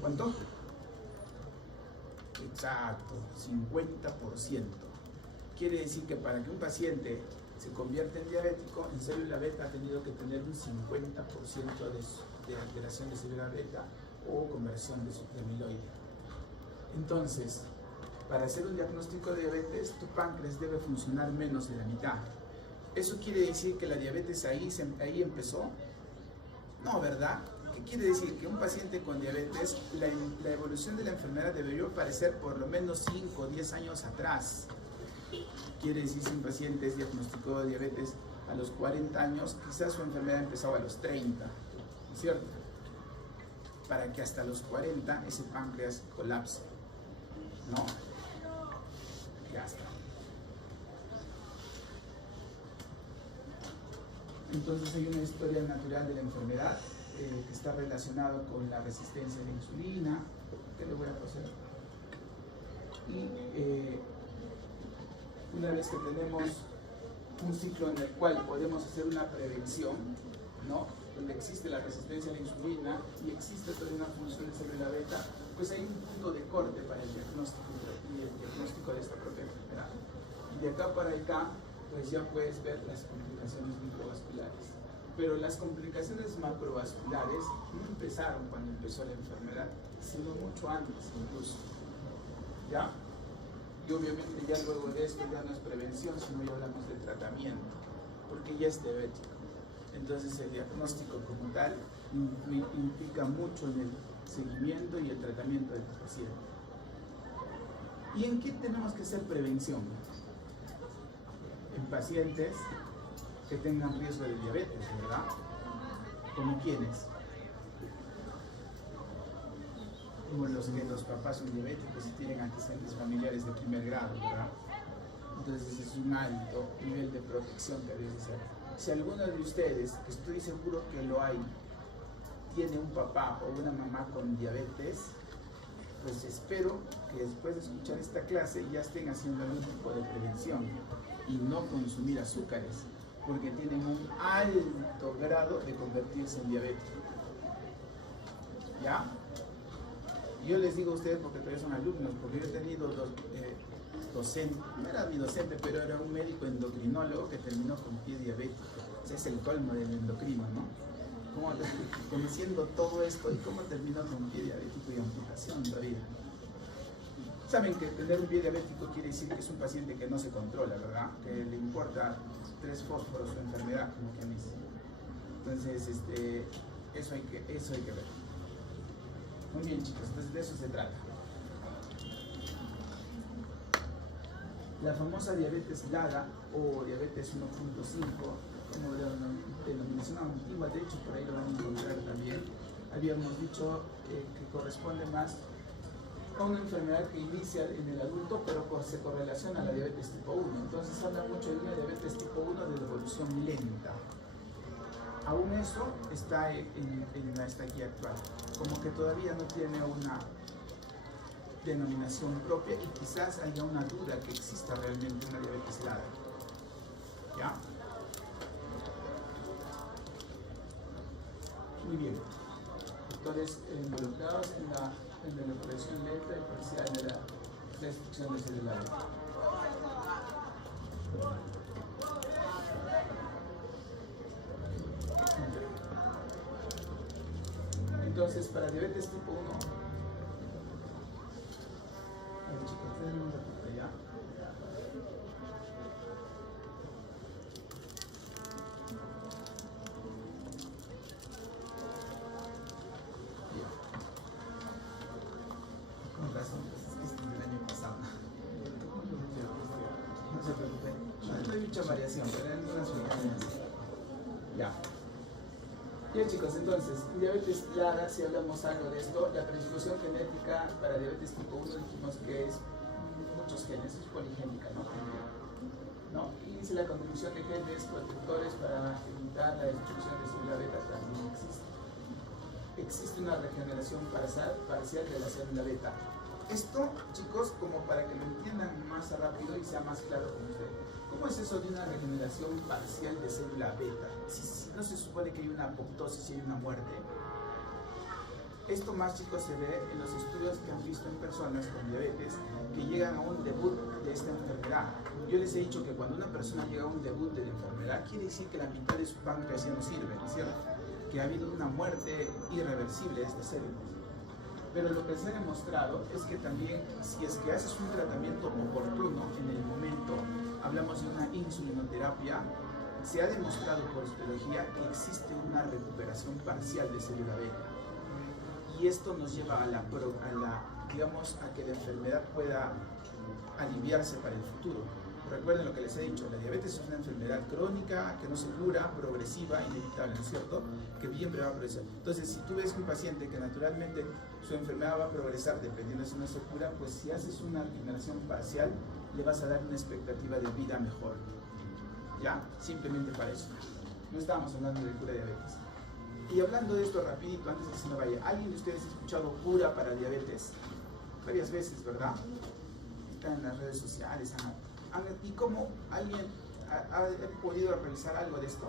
¿Cuánto? Exacto, 50%. Quiere decir que para que un paciente se convierta en diabético, en célula beta ha tenido que tener un 50% de alteración de célula beta o conversión de amiloide. Entonces, para hacer un diagnóstico de diabetes, tu páncreas debe funcionar menos de la mitad. ¿Eso quiere decir que la diabetes ahí empezó? No, ¿verdad? ¿Qué quiere decir? Que un paciente con diabetes, la evolución de la enfermedad debería aparecer por lo menos 5 o 10 años atrás. Quiere decir, si un paciente es diagnosticado de diabetes a los 40 años, quizás su enfermedad empezó a los 30, ¿no es cierto? Para que hasta los 40 ese páncreas colapse. No, ya está. Entonces hay una historia natural de la enfermedad que está relacionado con la resistencia a la insulina, que le voy a pasar. Y una vez que tenemos un ciclo en el cual podemos hacer una prevención, ¿no? Donde existe la resistencia a la insulina y existe toda una función de célula beta, pues hay un punto de corte para el diagnóstico y el diagnóstico de esta propia enfermedad. Y de acá para acá, pues ya puedes ver las complicaciones microvasculares. Pero las complicaciones macrovasculares no empezaron cuando empezó la enfermedad, sino mucho antes incluso, ¿ya? Y obviamente ya luego de esto ya no es prevención, sino ya hablamos de tratamiento, porque ya es diabético. Entonces el diagnóstico como tal implica mucho en el seguimiento y el tratamiento del paciente. ¿Y en qué tenemos que hacer prevención? En pacientes que tengan riesgo de diabetes, ¿verdad? ¿Como quiénes? Como los que los papás son diabéticos y tienen antecedentes familiares de primer grado, ¿verdad? Entonces es un alto nivel de protección que debe ser. Si alguno de ustedes, que estoy seguro que lo hay, tiene un papá o una mamá con diabetes, pues espero que después de escuchar esta clase ya estén haciendo algún tipo de prevención y no consumir azúcares, porque tienen un alto grado de convertirse en diabético. ¿Ya? Yo les digo a ustedes porque todavía son alumnos, porque yo he tenido docente, no era mi docente, pero era un médico endocrinólogo que terminó con pie diabético. O sea, es el colmo del endocrino, ¿no? Conociendo todo esto y cómo terminó con pie diabético y amputación todavía. Saben que tener un pie diabético quiere decir que es un paciente que no se controla, ¿verdad? Que le importa 3 fósforos su enfermedad, como que dice. Entonces, eso hay que ver. Muy bien, chicos, entonces de eso se trata. La famosa diabetes LADA o diabetes 1.5, como denominación antigua, de hecho por ahí lo van a encontrar también. Habíamos dicho que corresponde más a una enfermedad que inicia en el adulto, pero se correlaciona a la diabetes tipo 1. Entonces habla mucho de una diabetes tipo 1 de evolución lenta. Aún eso está en la estaquía actual, como que todavía no tiene una denominación propia y quizás haya una duda que exista realmente una diabetes LADA. ¿Ya? Muy bien. Factores involucrados en la evolución lenta y parcial de la destrucción celular. Entonces, para diabetes tipo 1, a ver, chicos, denme un ratito ya. Con razón, pues es que es del año pasado. No se preocupe. No hay mucha variación, pero hay algunas unidades. Ya. Bien, chicos, entonces, diabetes LADA, si hablamos algo de esto, la predisposición genética para diabetes tipo 1 dijimos que es muchos genes, es poligénica, ¿no? Y si la contribución de genes protectores para evitar la destrucción de célula beta también existe. Existe una regeneración parcial de la célula beta. Esto, chicos, como para que lo entiendan más rápido y sea más claro con ustedes. ¿Cómo es eso de una regeneración parcial de célula beta? Si no se supone que hay una apoptosis y hay una muerte. Esto más, chicos, se ve en los estudios que han visto en personas con diabetes que llegan a un debut de esta enfermedad. Yo les he dicho que cuando una persona llega a un debut de la enfermedad, quiere decir que la mitad de su páncreas ya no sirve, ¿no es cierto? Que ha habido una muerte irreversible de estas células. Pero lo que se ha demostrado es que también, si es que haces un tratamiento oportuno en el momento, hablamos de una insulinoterapia, se ha demostrado por histología que existe una recuperación parcial de célula beta. Y esto nos lleva digamos, a que la enfermedad pueda aliviarse para el futuro. Recuerden lo que les he dicho, la diabetes es una enfermedad crónica que no se cura, progresiva, inevitable, ¿no es cierto? Que siempre va a progresar. Entonces, si tú ves un paciente que naturalmente su enfermedad va a progresar dependiendo de si no se cura, pues si haces una regeneración parcial, le vas a dar una expectativa de vida mejor. ¿Ya? Simplemente para eso. No estamos hablando de cura de diabetes. Y hablando de esto rapidito, antes de que se me vaya, ¿alguien de ustedes ha escuchado cura para diabetes? Varias veces, ¿verdad? Está en las redes sociales. ¿Y cómo alguien ha podido realizar algo de esto?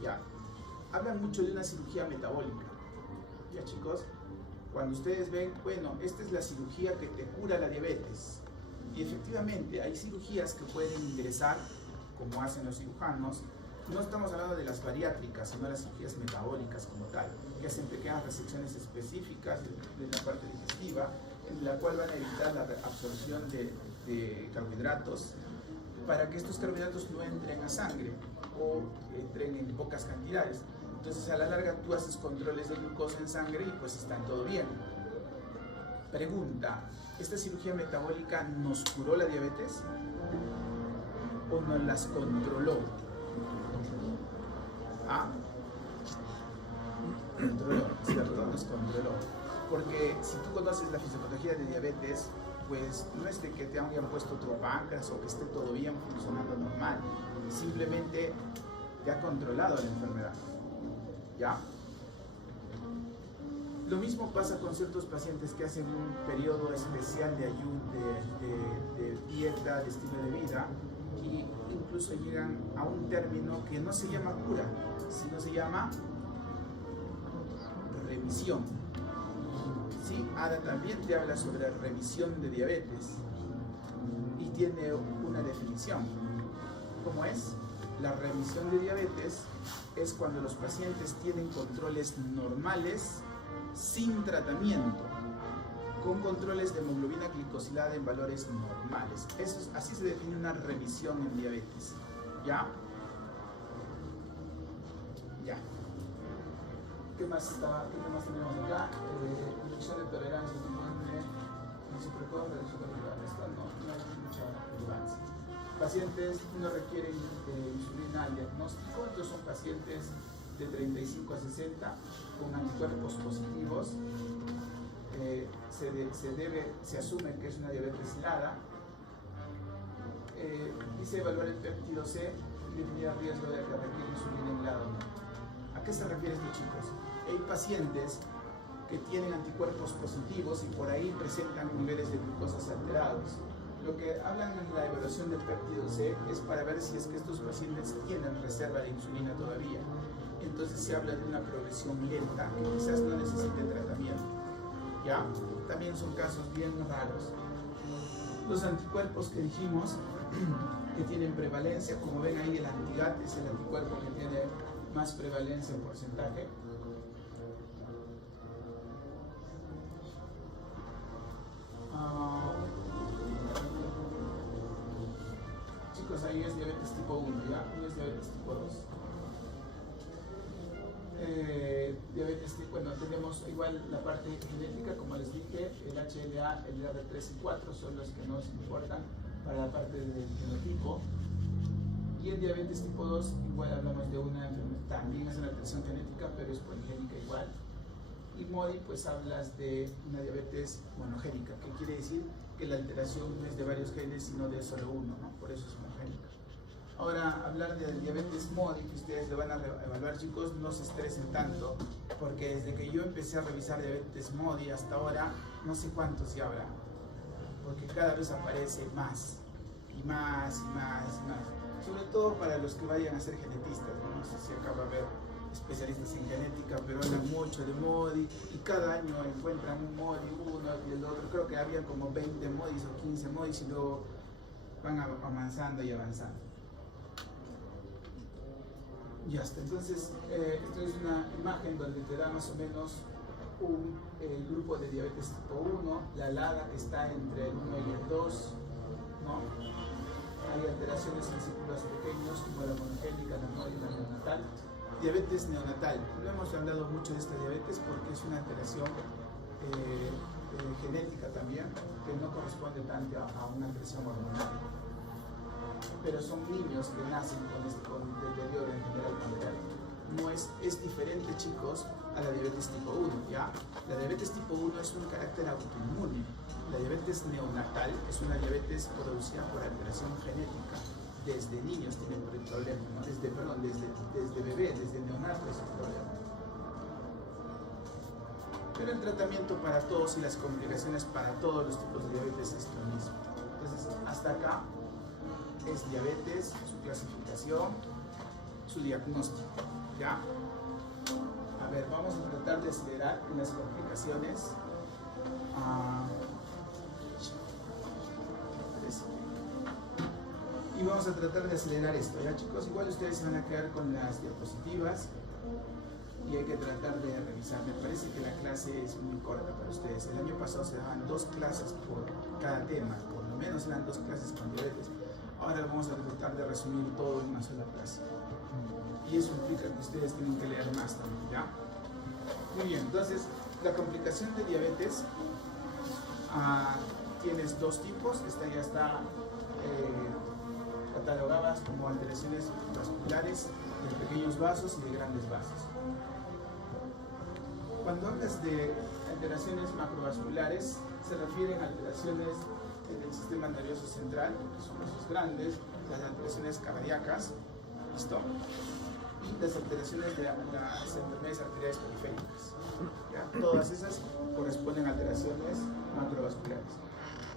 Ya. Hablan mucho de una cirugía metabólica. Ya, chicos, cuando ustedes ven, bueno, esta es la cirugía que te cura la diabetes. Y efectivamente, hay cirugías que pueden ingresar, como hacen los cirujanos. No estamos hablando de las bariátricas, sino de las cirugías metabólicas como tal, que hacen pequeñas resecciones específicas de la parte digestiva, en la cual van a evitar la absorción de carbohidratos, para que estos carbohidratos no entren a sangre o entren en pocas cantidades. Entonces, a la larga, tú haces controles de glucosa en sangre y pues está todo bien. Pregunta, ¿esta cirugía metabólica nos curó la diabetes o nos las controló? Controló, ¿cierto? Nos controló. Porque si tú conoces la fisiopatología de diabetes, pues no es de que te hayan puesto otro páncreas o que esté todo bien funcionando normal. Simplemente te ha controlado la enfermedad. ¿Ya? Lo mismo pasa con ciertos pacientes que hacen un periodo especial de ayuno, de dieta, de estilo de vida, y incluso llegan a un término que no se llama cura, sino se llama remisión. ¿Sí? Ada también te habla sobre remisión de diabetes y tiene una definición. ¿Cómo es? La remisión de diabetes es cuando los pacientes tienen controles normales sin tratamiento, con controles de hemoglobina glicosilada en valores normales. Así se define una remisión en diabetes. ¿Ya? Ya. ¿Qué más tenemos acá? Reducción de tolerancia, no se preocupa, reducción de tolerancia. Esto no hay mucha relevancia. Pacientes no requieren insulina al diagnóstico, estos son pacientes de 35 a 60 con anticuerpos positivos. Se asume que es una diabetes LADA y se evalúa el péptido C y definir el riesgo de que requiere insulina en LADA o no. ¿A qué se refiere esto, chicos? Hay pacientes que tienen anticuerpos positivos y por ahí presentan niveles de glucosas alterados. Lo que hablan en la evaluación del péptido C es para ver si es que estos pacientes tienen reserva de insulina todavía. Entonces se habla de una progresión lenta que quizás no necesite tratamiento. ¿Ya? También son casos bien raros. Los anticuerpos que dijimos que tienen prevalencia, como ven ahí, el antigat es el anticuerpo que tiene más prevalencia en porcentaje. Chicos, ahí es diabetes tipo 1, ¿ya? No es diabetes tipo 2. Diabetes tipo, bueno, tenemos igual la parte genética, como les dije, el HLA, el R3 y 4 son los que nos importan para la parte del genotipo. Y en diabetes tipo 2 igual hablamos de una enfermedad, también es una alteración genética, pero es poligénica igual. Y MODY, pues hablas de una diabetes monogénica, que quiere decir que la alteración no es de varios genes, sino de solo uno, ¿no? Por eso es monogénica. Ahora, hablar del diabetes MODY, que ustedes lo van a evaluar, chicos, no se estresen tanto, porque desde que yo empecé a revisar diabetes MODY hasta ahora, no sé cuántos ya habrá, porque cada vez aparece más, y más, y más, y más. Sobre todo para los que vayan a ser genetistas, no sé si acaba de haber especialistas en genética, pero hablan mucho de MODY, y cada año encuentran un MODY, uno y el otro. Creo que había como 20 MODYs o 15 MODYs, y luego van avanzando y avanzando. Ya está, entonces esto es una imagen donde te da más o menos el grupo de diabetes tipo 1, la LADA que está entre el 1 y el 2, ¿no? Hay alteraciones en círculos pequeños como la monogénica, la MODY, la neonatal. Diabetes neonatal, no hemos hablado mucho de esta diabetes porque es una alteración genética también, que no corresponde tanto a una alteración hormonal. Pero son niños que nacen con deterioro en general familiar. No es diferente, chicos, a la diabetes tipo 1, ¿ya? La diabetes tipo 1 es un carácter autoinmune. La diabetes neonatal es una diabetes producida por alteración genética. Desde niños tienen el problema, ¿no? Desde bebé, desde neonato es el problema. Pero el tratamiento para todos y las complicaciones para todos los tipos de diabetes es lo mismo. Entonces, hasta acá es diabetes, su clasificación, su diagnóstico, ¿ya? A ver, vamos a tratar de acelerar en las complicaciones. Y vamos a tratar de acelerar esto, ¿ya, chicos? Igual ustedes se van a quedar con las diapositivas y hay que tratar de revisar. Me parece que la clase es muy corta para ustedes. El año pasado se daban 2 clases por cada tema, por lo menos eran 2 clases con diabetes. Ahora vamos a tratar de resumir todo en una sola clase. Y eso implica que ustedes tienen que leer más también, ¿ya? Muy bien, entonces, la complicación de diabetes, tienes 2 tipos. Esta ya está catalogadas como alteraciones vasculares de pequeños vasos y de grandes vasos. Cuando hablas de alteraciones macrovasculares, se refieren a alteraciones en el sistema nervioso central, que son vasos grandes, las alteraciones cardíacas, ¿listo? y las alteraciones de las enfermedades arteriales periféricas. ¿Ya? Todas esas corresponden a alteraciones macrovasculares.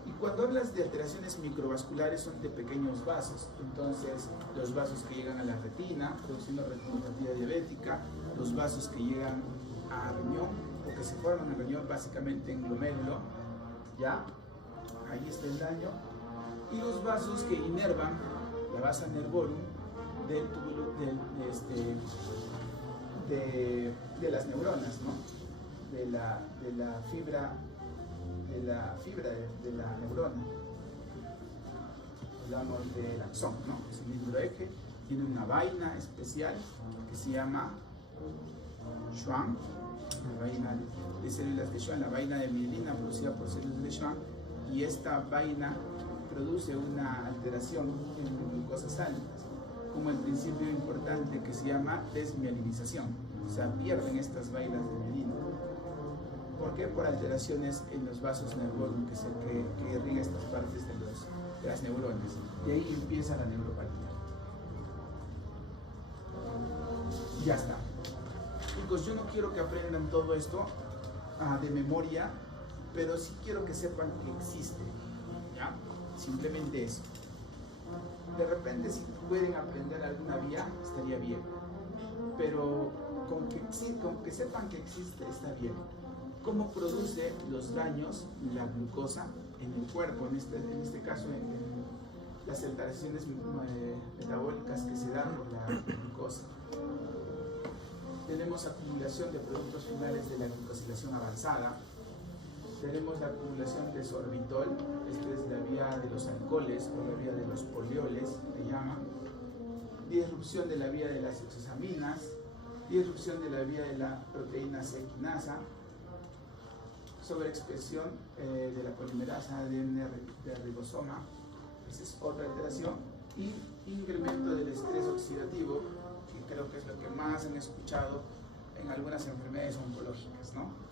Y cuando hablas de alteraciones microvasculares son de pequeños vasos, entonces los vasos que llegan a la retina, produciendo retinopatía diabética, los vasos que llegan a riñón o que se forman en el riñón básicamente en glomérulo, ¿ya? Ahí está el daño, y los vasos que inervan la vasa nervorum del túbulo de las neuronas, ¿no? de la fibra de la neurona, hablamos del axón, ¿no? Es el dendroeje, tiene una vaina especial que se llama Schwann, la vaina de células de Schwann, la vaina de mielina producida por células de Schwann, y esta vaina produce una alteración en glucosas altas, como el principio importante que se llama desmielinización, o sea, pierden estas vainas de mielina. ¿Por qué? Por alteraciones en los vasos nerviosos que irriga estas partes de las neuronas. Y ahí empieza la neuropatía. Ya está. Chicos, yo no quiero que aprendan todo esto de memoria, pero sí quiero que sepan que existe. ¿Ya? Simplemente eso. De repente, si pueden aprender alguna vía, estaría bien. Pero con que sepan que existe, está bien. ¿Cómo produce los daños la glucosa en el cuerpo? En este caso, en las alteraciones metabólicas que se dan por la glucosa. Tenemos acumulación de productos finales de la glucosilación avanzada. Tenemos la acumulación de sorbitol, esta es la vía de los alcoholes o la vía de los polioles, se llama. Disrupción de la vía de las hexosaminas, disrupción de la vía de la proteína C quinasa, sobreexpresión de la polimerasa ADN de ribosoma, esa es otra alteración, y incremento del estrés oxidativo, que creo que es lo que más han escuchado en algunas enfermedades oncológicas, ¿no?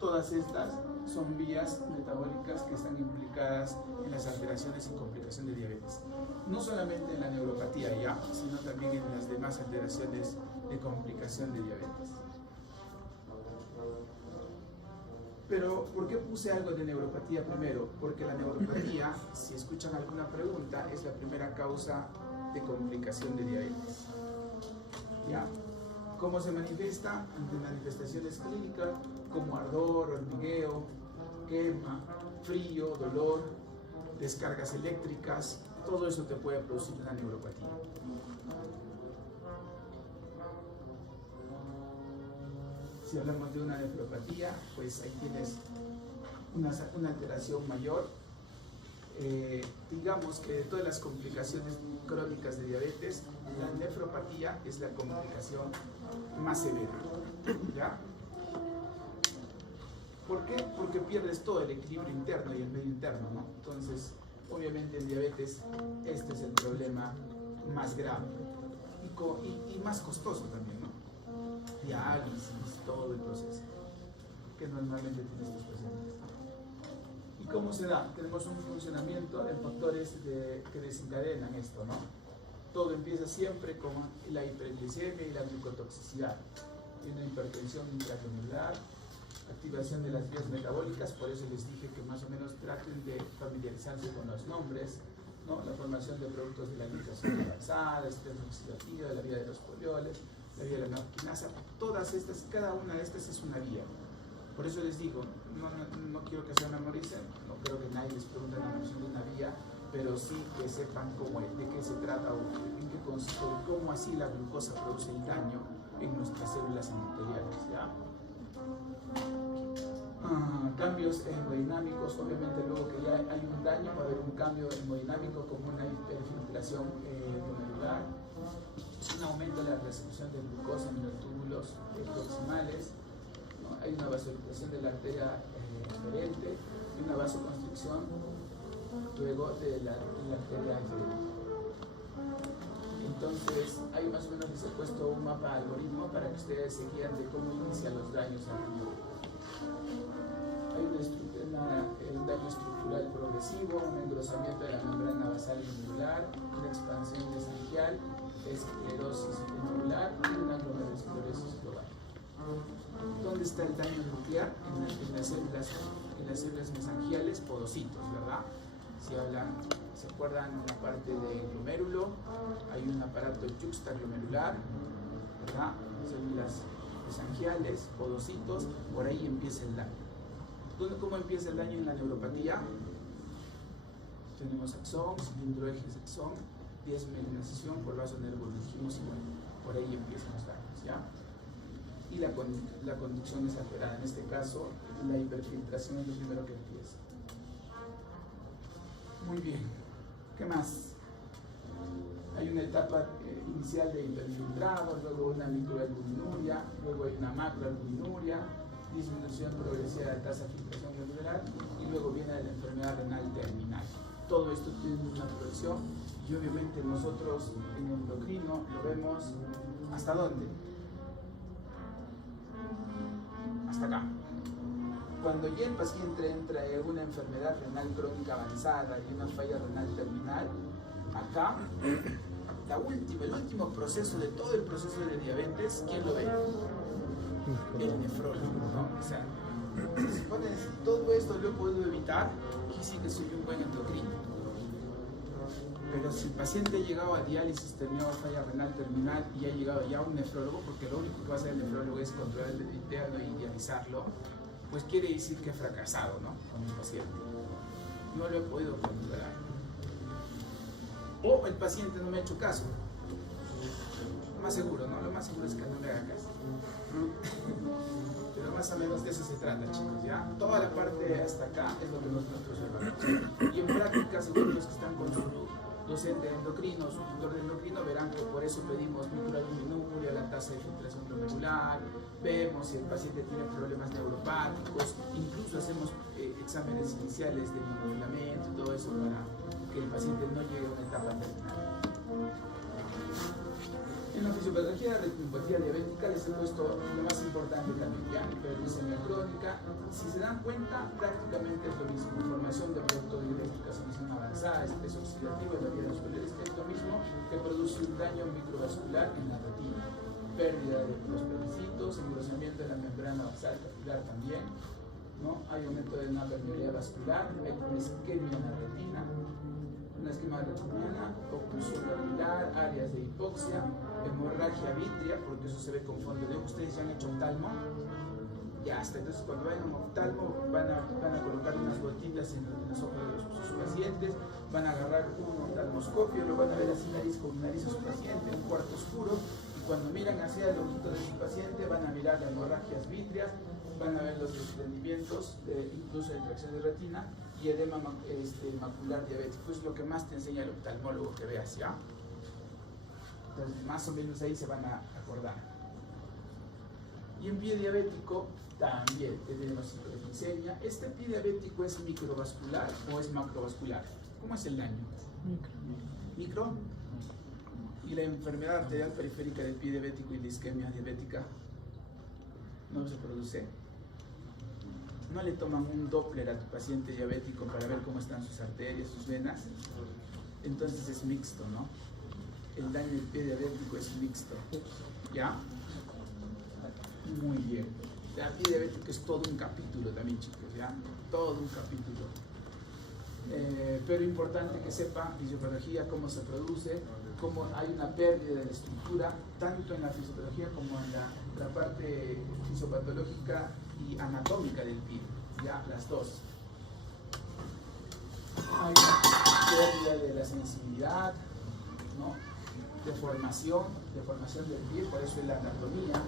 Todas estas son vías metabólicas que están implicadas en las alteraciones y complicación de diabetes. No solamente en la neuropatía ya, sino también en las demás alteraciones de complicación de diabetes. Pero, ¿por qué puse algo de neuropatía primero? Porque la neuropatía, si escuchan alguna pregunta, es la primera causa de complicación de diabetes. ¿Ya? ¿Cómo se manifiesta? Ante manifestaciones clínicas como ardor, hormigueo, quema, frío, dolor, descargas eléctricas, todo eso te puede producir una neuropatía. Si hablamos de una nefropatía, pues ahí tienes una alteración mayor. Digamos que de todas las complicaciones crónicas de diabetes, la nefropatía es la complicación más severa. ¿Ya? ¿Por qué? Porque pierdes todo el equilibrio interno y el medio interno, ¿no? Entonces, obviamente en diabetes este es el problema más grave y más costoso también, ¿no? Diálisis, todo el proceso que normalmente tienen estos pacientes. ¿Y cómo se da? Tenemos un funcionamiento de factores que desencadenan esto, ¿no? Todo empieza siempre con la hiperglicemia y la glucotoxicidad. Una hipertensión intratubular, activación de las vías metabólicas, por eso les dije que más o menos traten de familiarizarse con los nombres, ¿no? La formación de productos de la glucosa avanzada, estrés oxidativo, la vía de los polioles, la vía de la quinasa, todas estas, cada una de estas es una vía. Por eso les digo, no quiero que se memoricen, no creo que nadie les pregunte la noción de una vía, pero sí que sepan de qué se trata o en qué consiste, cómo así la glucosa produce el daño en nuestras células endoteliales, ¿ya? Cambios hemodinámicos, obviamente luego que ya hay un daño va a haber un cambio hemodinámico como una hiperfiltración glomerular, un aumento de la recepción de glucosa en los túbulos proximales, ¿no? Hay una vasodilatación de la arteria deferente y una vasoconstricción luego de la arteria deferente. Entonces, ahí más o menos les he puesto un mapa algoritmo para que ustedes se guíen de cómo inician los daños al riñón. Hay un daño estructural progresivo, un engrosamiento de la membrana basal glomerular, una expansión mesangial, esclerosis glomerular y una glomerulosclerosis global. ¿Dónde está el daño nuclear? En las células mesangiales, podocitos, ¿verdad? ¿Se acuerdan en la parte del glomérulo? Hay un aparato yuxtaglomerular, ¿verdad? Células mesangiales, podocitos, por ahí empieza el daño. ¿Cómo empieza el daño en la neuropatía? Tenemos axón, cilindro ejes axón, desmelinización por vaso nervo, lo dijimos, y bueno, por ahí empiezan los daños, ¿ya? Y la conducción es alterada. En este caso, la hiperfiltración es lo primero que empieza. Muy bien. ¿Qué más? Hay una etapa inicial de hiperfiltrado, luego una microalbuminuria, luego hay una macroalbuminuria, disminución progresiva de la tasa de filtración glomerular y luego viene la enfermedad renal terminal. Todo esto tiene una progresión y obviamente nosotros en el endocrino lo vemos ¿hasta dónde? Hasta acá. Cuando ya el paciente entra en una enfermedad renal crónica avanzada y una falla renal terminal, acá, el último proceso de todo el proceso de diabetes, ¿quién lo ve? El nefrólogo, ¿no? O sea, si se pone todo esto lo puedo evitar, aquí sí que soy un buen endocrino. Pero si el paciente ha llegado a diálisis, terminó falla renal terminal y ha llegado ya a un nefrólogo, porque lo único que va a hacer el nefrólogo es controlar el interno y dializarlo, pues quiere decir que he fracasado, ¿no? Con el paciente. No lo he podido controlar. O el paciente no me ha hecho caso. Lo más seguro, ¿no? Lo más seguro es que no me haga caso. Pero más o menos de eso se trata, chicos, ¿ya? Toda la parte hasta acá es lo que nosotros llevamos. Y en práctica, según los que están con su docente endocrino, su tutor de endocrino, verán que por eso pedimos microalbuminuria, la tasa de filtración glomerular, vemos si el paciente tiene problemas neuropáticos, incluso hacemos exámenes iniciales de monofilamento y todo eso para que el paciente no llegue a una etapa terminal. En la fisiopatología de retinopatía diabética les he puesto lo más importante también, ya, hiperglucemia crónica. Si se dan cuenta, prácticamente es lo mismo. Formación de producto diurética, solución avanzada, estrés oxidativo en la vía vascular, es lo mismo que produce un daño microvascular en la retina. Pérdida de los plebiscitos, engrosamiento de la membrana basal capilar también, ¿no? Hay aumento de una permeabilidad vascular, hay una isquemia en la retina, una esquema retiniana, oclusión papilar, áreas de hipoxia, hemorragia vítrea, porque eso se ve con fondo de ojo. Ustedes ya han hecho oftalmo, ya está. Entonces, cuando vayan a un oftalmo, van a colocar unas gotitas en los ojos de sus pacientes, van a agarrar un oftalmoscopio, lo van a ver así nariz con nariz a su paciente, en un cuarto oscuro, y cuando miran hacia el ojito de su paciente, van a mirar las hemorragias vítreas, van a ver los desprendimientos, incluso de tracción de retina, y edema macular diabético. Es lo que más te enseña el oftalmólogo que veas, ¿ya? Entonces, más o menos ahí se van a acordar. Y en pie diabético también tenemos hiperglicemia. ¿Este pie diabético es microvascular o es macrovascular? ¿Cómo es el daño? ¿Micro? ¿Y la enfermedad arterial periférica del pie diabético y la isquemia diabética no se produce? ¿No le toman un Doppler a tu paciente diabético para ver cómo están sus arterias, sus venas? Entonces es mixto, ¿no? El daño del pie diabético es mixto, ¿ya? Muy bien. El pie diabético es todo un capítulo también, chicos, ¿ya? Todo un capítulo. Pero importante que sepan fisiopatología, cómo se produce, cómo hay una pérdida de la estructura, tanto en la fisiopatología como en la parte fisiopatológica y anatómica del pie, ya las dos. Hay una pérdida de la sensibilidad, ¿no? Deformación del pie, por eso es la anatomía.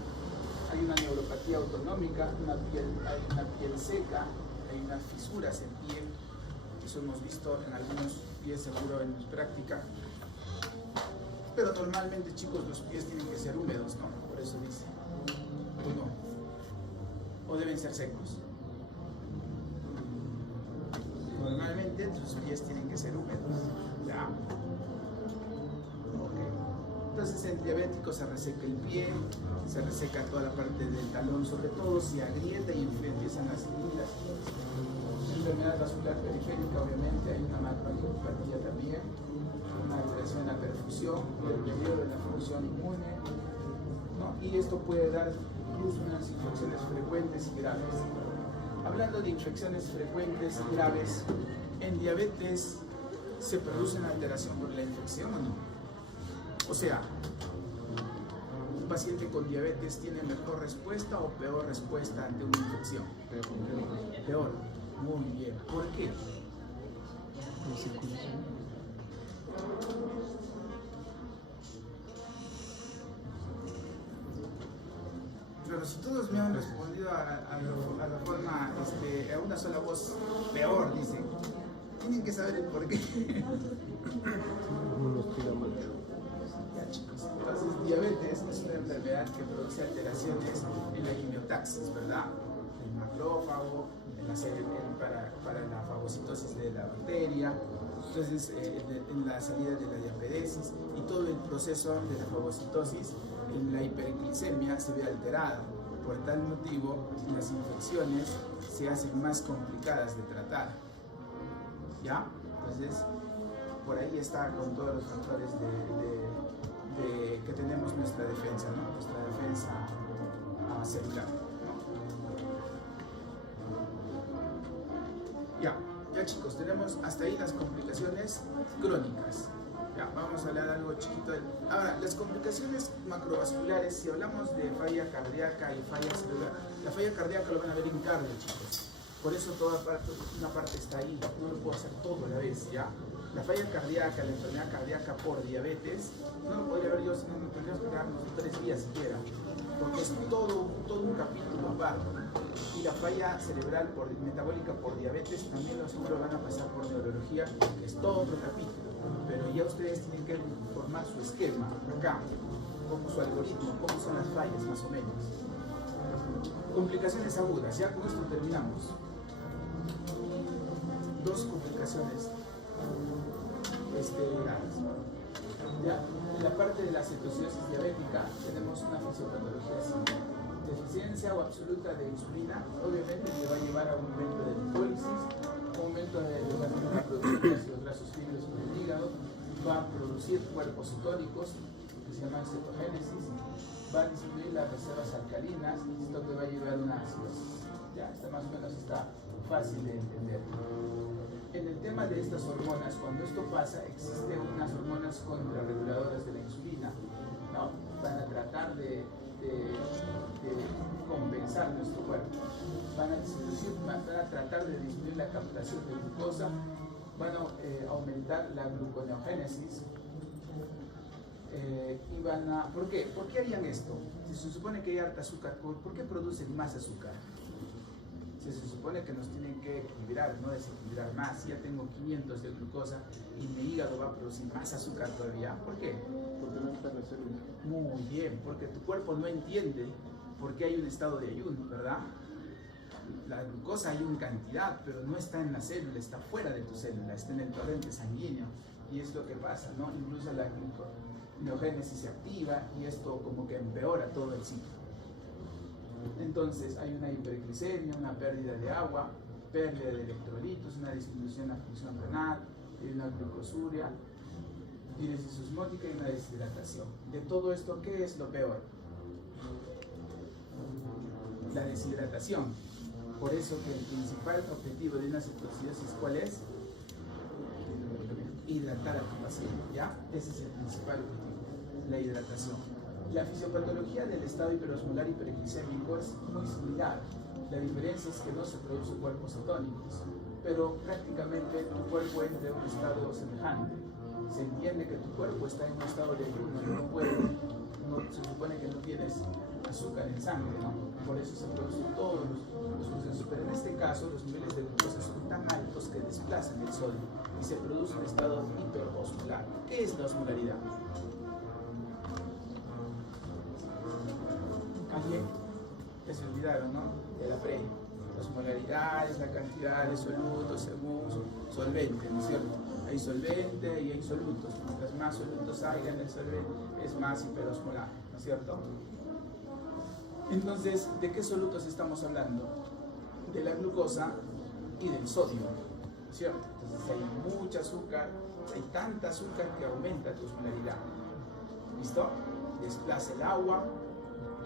Hay una neuropatía autonómica, hay una piel seca, hay unas fisuras en piel, eso hemos visto en algunos pies seguro en práctica. Pero normalmente, chicos, los pies tienen que ser húmedos, ¿no? Por eso dice, o no, o deben ser secos. Normalmente tus pies tienen que ser húmedos, ¿ya? Entonces el diabético se reseca el pie, se reseca toda la parte del talón, sobre todo si agrieta y empiezan las heridas. enfermedad vascular periférica, obviamente, hay una macroangiopatía también, una alteración en la perfusión, el deterioro de la función inmune, ¿no? Y esto puede dar incluso unas infecciones frecuentes y graves. Hablando de infecciones frecuentes y graves, en diabetes se produce una alteración por la infección o no. O sea, un paciente con diabetes tiene mejor respuesta o peor respuesta ante una infección. Peor. Muy bien. ¿Por qué? Pero si todos me han respondido a la forma, a una sola voz, peor, dicen, tienen que saber el por qué. Ya, chicos. Entonces, diabetes es una enfermedad que produce alteraciones en la quimiotaxis, ¿verdad? El macrófago, para la fagocitosis de la bacteria, entonces en la salida de la diapedesis y todo el proceso de la fagocitosis en la hiperglicemia se ve alterada. Por tal motivo, las infecciones se hacen más complicadas de tratar. ¿Ya? Entonces, por ahí está con todos los factores que tenemos nuestra defensa, ¿no? Nuestra defensa celular. Ya chicos, tenemos hasta ahí las complicaciones crónicas. Ya, vamos a hablar algo chiquito. Ahora, las complicaciones macrovasculares, si hablamos de falla cardíaca y falla celular, la falla cardíaca lo van a ver en cardio, chicos. Por eso una parte está ahí, no lo puedo hacer todo a la vez, ¿ya? La falla cardíaca, la enfermedad cardíaca por diabetes, no lo podría ver yo, sino me tendría que quedarnos 3 días siquiera, porque es todo un capítulo aparte. Y la falla cerebral metabólica por diabetes también lo seguro van a pasar por neurología, que es todo otro capítulo. Pero ya ustedes tienen que formar su esquema acá, como su algoritmo, cómo son las fallas más o menos. Complicaciones agudas, ya con esto terminamos. 2 complicaciones graves. Ya, en la parte de la cetoacidosis diabética tenemos una fisiopatología simple. Deficiencia o absoluta de insulina, obviamente le va a llevar a un aumento de glicólisis, un aumento de la producción de ácidos grasos libres por el hígado, va a producir cuerpos cetónicos, que se llaman cetogénesis, va a disminuir las reservas alcalinas, esto que va a llevar a una acidosis. Ya, más o menos está fácil de entender. En el tema de estas hormonas, cuando esto pasa, existen unas hormonas contrarreguladoras de la insulina, ¿no? Van a tratar de compensar nuestro cuerpo, van a tratar de disminuir la captación de glucosa, van a aumentar la gluconeogénesis y van a... ¿Por qué? ¿Por qué harían esto? Si se supone que hay harta azúcar, ¿por qué producen más azúcar? Si se supone que nos tienen que equilibrar, no desequilibrar más. Si ya tengo 500 de glucosa y mi hígado va a producir más azúcar todavía. ¿Por qué? Porque no está la célula. Muy bien, porque tu cuerpo no entiende por qué hay un estado de ayuno, ¿verdad? La glucosa hay en cantidad, pero no está en la célula, está fuera de tu célula, está en el torrente sanguíneo. Y es lo que pasa, ¿no? Incluso la gluconeogénesis se activa y esto como que empeora todo el ciclo. Entonces hay una hiperglicemia, una pérdida de agua, pérdida de electrolitos, una disminución de la función renal, una glucosuria, diuresis osmótica y una deshidratación. De todo esto, ¿qué es lo peor? La deshidratación. Por eso que el principal objetivo de una cetoacidosis, ¿cuál es? Hidratar a tu paciente, ¿ya? Ese es el principal objetivo, la hidratación. La fisiopatología del estado hiperosmolar hiperglicémico es muy similar. La diferencia es que no se producen cuerpos cetónicos, pero prácticamente tu cuerpo entra en un estado semejante. Se entiende que tu cuerpo está en un estado de ayuno, se supone que no tienes azúcar en sangre, ¿no? Por eso se producen todos los procesos, pero en este caso los niveles de glucosa son tan altos que desplazan el sodio y se produce un estado hiperosmolar. ¿Qué es la osmolaridad? ¿Alguien? Ya se olvidaron, ¿no? De la pre. La osmolaridad es la cantidad de solutos según solvente, ¿no es cierto? Hay solvente y hay solutos. Mientras más solutos hay en el solvente, es más hiperosmolar, ¿no es cierto? Entonces, ¿de qué solutos estamos hablando? De la glucosa y del sodio, ¿no es cierto? Entonces hay mucha azúcar, hay tanta azúcar que aumenta tu osmolaridad. ¿Listo? Desplaza el agua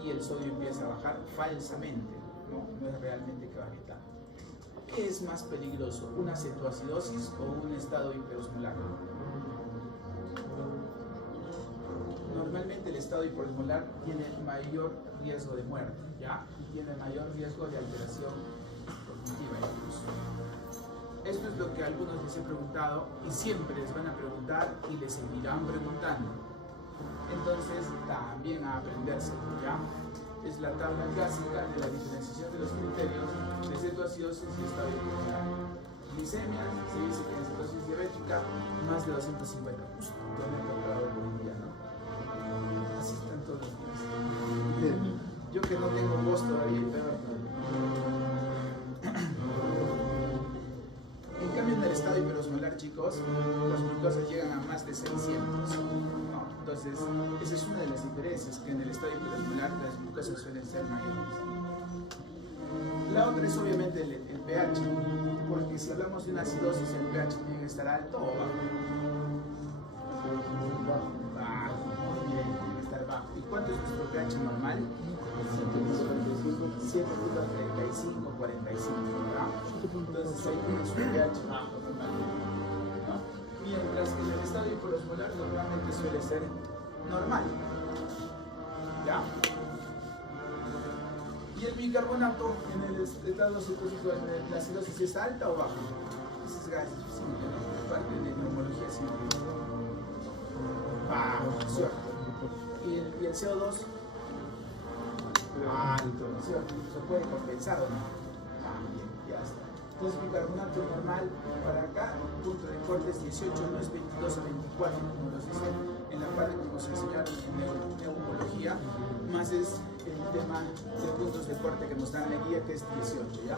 y el sodio empieza a bajar falsamente, no es realmente que baje tanto. ¿Qué es más peligroso, una cetoacidosis o un estado hiperosmolar? Normalmente el estado hiperosmolar tiene mayor riesgo de muerte, ¿ya? Y tiene mayor riesgo de alteración cognitiva incluso. Esto es lo que a algunos les he preguntado y siempre les van a preguntar y les seguirán preguntando. Entonces, también a aprenderse, ¿ya? Es la tabla clásica de la diferenciación de los criterios de cetoacidosis y estado hiperosmolar. Glicemia, se dice que en cetosis diabética, más de 250, justo lo me ha tocado hoy en día, ¿no? Así están todos los días. Yo que no tengo voz todavía, peor todavía. En cambio, en el estado hiperosmolar, chicos, las glucosas llegan a más de 600. ¿No? Entonces, esa es una de las diferencias, que en el estado hiperosmolar las glucosas suelen ser mayores. La otra es obviamente el pH, porque si hablamos de una acidosis, el pH tiene que estar alto o bajo. Bajo, muy bien, tiene que estar bajo. ¿Y cuánto es nuestro pH normal? 7.35, 45, ¿verdad? Entonces ahí tienes un pH bajo normalmente, ¿no? Mientras que en el estado hiperosmolar normalmente suele ser normal, ¿ya? ¿Y el bicarbonato en el estado cetósico, en la acidosis, es alta o baja? Ese es gas, simple, ¿no? Parte de neumología simple. Bajo, ¿cierto? ¿Y el CO2? Alto, ¿cierto? ¿Se puede compensar o no? Bien, ya está. Entonces, bicarbonato normal para acá, punto de corte es 18, no es 22 o 24, como nos dicen en la parte que nos enseñaron en neumología, más es el tema de puntos de corte que nos dan en la guía, que es 18, ¿ya?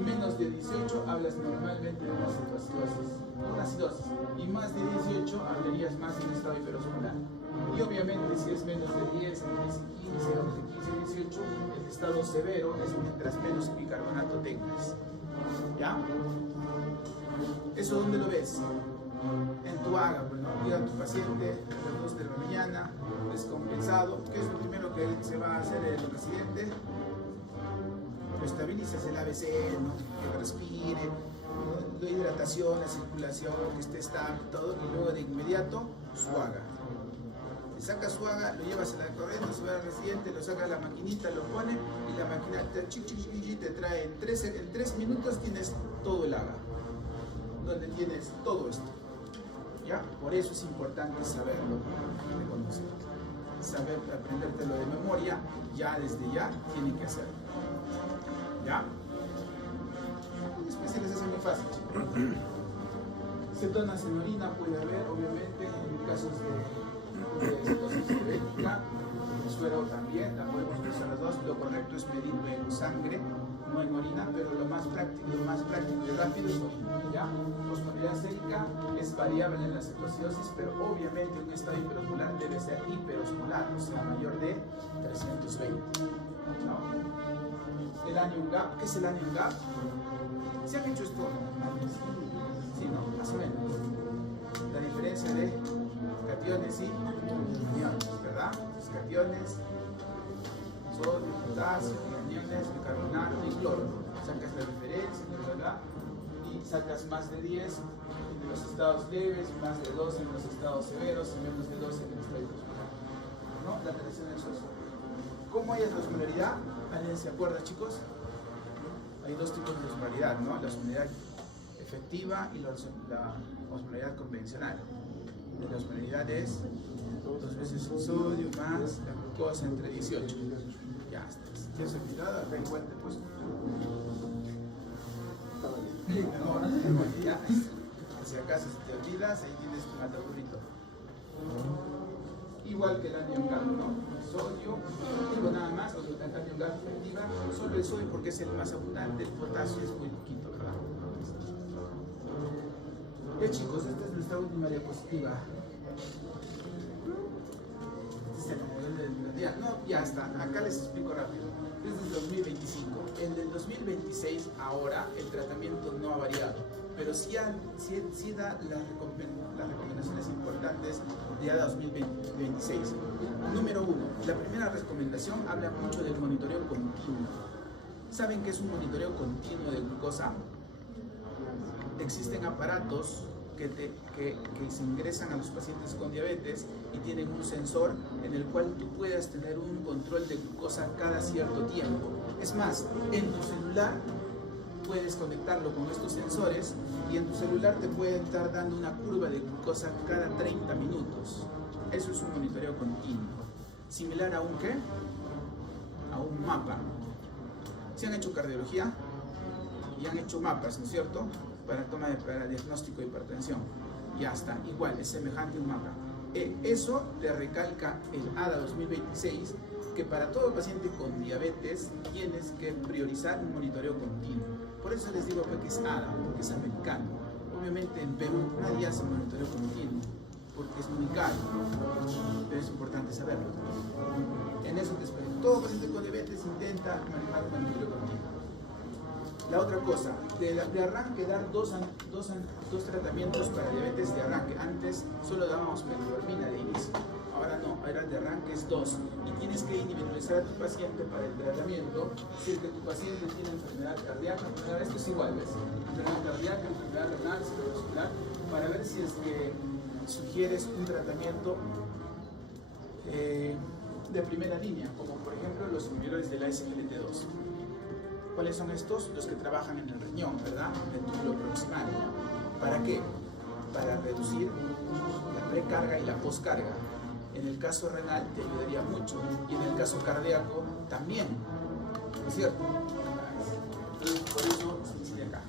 Menos de 18 hablas normalmente de una cetoacidosis, una acidosis, y más de 18 hablarías más de un estado hiperosmolar. Y obviamente si es menos de 10, entre 10 y 15, o entre 15 y 18, el estado severo es mientras menos bicarbonato tengas, ¿ya? ¿Eso dónde lo ves? En tu AGA, pues, ¿no? Llega tu paciente a las 2 de la mañana, descompensado. ¿Qué es lo primero que se va a hacer el paciente? Lo estabilizas el ABC, ¿no? Que respire, ¿no? La hidratación, la circulación, que esté estable, todo, y luego de inmediato su AGA. Le sacas su AGA, lo llevas a la corriente, se va al residente, lo saca a la maquinita, lo pone y la máquina te trae en 3 minutos tienes todo el AGA, donde tienes todo esto. ¿Ya? Por eso es importante saberlo, reconocer. Saber aprendértelo de memoria, ya desde ya tiene que hacerlo. ¿Ya? Después se les hace muy fácil, chicos. Cetonas en orina puede haber, obviamente, en casos de cetosis diabética. El suero también, la podemos usar las dos. Lo correcto es medirlo en sangre, no en orina, pero lo más práctico y rápido es orina, ¿ya? Osmolaridad sérica es variable en la cetoacidosis, pero obviamente un estado hiperosmolar debe ser hiperosmolar, o sea, mayor de 320. ¿No? El anion gap, ¿qué es el anion gap? ¿Se han hecho esto? Sí, ¿no? Más o menos. La diferencia de cationes y aniones, ¿verdad? Los cationes, sodio, potasio, aniones, bicarbonato y cloro. Sacas la diferencia, ¿verdad? Y sacas más de 10 en los estados leves, más de 12 en los estados severos y menos de 12 en el estado hiperosmolar, ¿no? La alteración del socio. ¿Cómo hay la osmolaridad? ¿Alguien se acuerda, chicos? Hay dos tipos de osmolaridad, ¿no? La osmolaridad efectiva y la osmolaridad convencional. La osmolaridad es 2 veces el sodio más la glucosa entre 18. Ya está. Si te has olvidado, acá igual te he puesto. No, ya. Si acaso se te olvidas, ahí tienes tu mataburrito. Igual que el anion gap, ¿no? Sodio, digo nada más, o el anion gap efectiva, solo el sodio porque es el más abundante, el potasio es muy poquito, ¿verdad? Ya chicos, esta es nuestra última diapositiva. Este es el modelo del día. No no, ya está, acá les explico rápido. Es del 2025. En el 2026 ahora el tratamiento no ha variado, pero sí da las recomendaciones importantes de ADA 2026. Número 1, la primera recomendación habla mucho del monitoreo continuo. ¿Saben qué es un monitoreo continuo de glucosa? Existen aparatos que se ingresan a los pacientes con diabetes y tienen un sensor en el cual tú puedas tener un control de glucosa cada cierto tiempo. Es más, en tu celular puedes conectarlo con estos sensores y en tu celular te puede estar dando una curva de glucosa cada 30 minutos. Eso es un monitoreo continuo. Similar a un ¿qué? A un mapa. Si han hecho cardiología y han hecho mapas, ¿no es cierto? Para diagnóstico de hipertensión. Ya está, igual, es semejante a un mapa. Eso le recalca el ADA 2026, que para todo paciente con diabetes tienes que priorizar un monitoreo continuo. Por eso les digo que es ADA, porque es americano. Obviamente en Perú nadie hace monitoreo continuo, porque es muy caro, pero es importante saberlo. En eso te espero. Todo paciente con diabetes intenta manejar un monitoreo continuo. La otra cosa, de arranque dar dos tratamientos para diabetes de arranque. Antes solo dábamos metformina de inicio, ahora no, ahora de arranque es 2. Y tienes que individualizar a tu paciente para el tratamiento. Si es que tu paciente tiene enfermedad cardíaca, esto es igual, ¿ves? Enfermedad cardíaca, enfermedad renal, cerebrovascular, para ver si es que sugieres un tratamiento de primera línea, como por ejemplo los inhibidores de la SGLT2. ¿Cuáles son estos? Los que trabajan en el riñón, ¿verdad? En el túbulo proximal. ¿Para qué? Para reducir la precarga y la poscarga. En el caso renal te ayudaría mucho y en el caso cardíaco también, ¿no es cierto? Entonces, por eso se incide acá.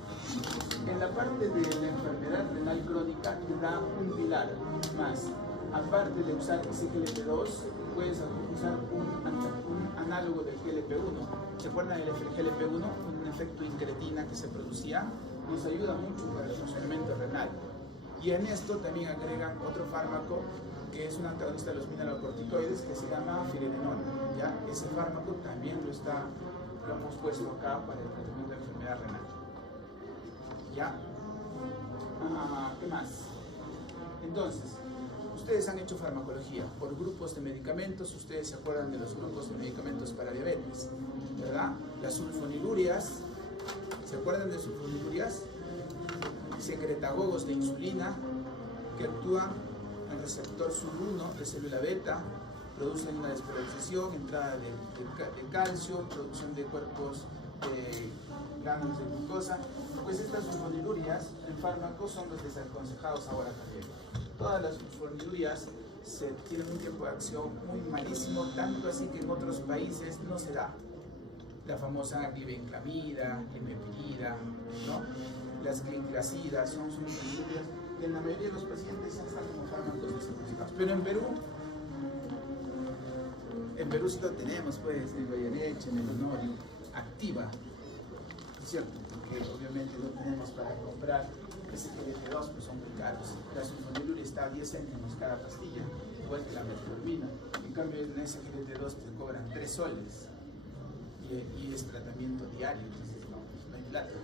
En la parte de la enfermedad renal crónica te da un pilar más. Aparte de usar SGLT2, puedes usar un análogo del GLP-1. ¿Se acuerdan del GLP-1? Un efecto incretina que se producía, nos ayuda mucho para el funcionamiento renal. Y en esto también agregan otro fármaco que es un antagonista de los mineralocorticoides que se llama finerenona. ¿Ya? Ese fármaco también lo hemos puesto acá para el tratamiento de enfermedad renal. ¿Ya? ¿Qué más? Entonces, ustedes han hecho farmacología por grupos de medicamentos. Ustedes se acuerdan de los grupos de medicamentos para diabetes, ¿verdad? Las sulfonilurias, ¿se acuerdan de sulfonilurias? Secretagogos de insulina que actúan al receptor SUB1 de célula beta, producen una despolarización, entrada de calcio, producción de cuerpos de gránulos de glucosa. Pues estas sulfonilurias en fármacos son los desaconsejados ahora también. Todas las sulfonilurias tienen un tiempo de acción muy malísimo, tanto así que en otros países no se da. La famosa glibenclamida, limepirida, ¿no? Las glincidas son sulfonilurias que en la mayoría de los pacientes ya están como fármacos desaconsejados. Pero en Perú sí lo tenemos, pues, el Goyeneche, el Honorio, activa, ¿cierto? Porque obviamente no tenemos para comprar SGLT2, pues son muy caros. La sulfoniluria está a 10 céntimos cada pastilla, igual que la metformina. En cambio, en SGLT2 te cobran 3 soles y es tratamiento diario, entonces no hay plata.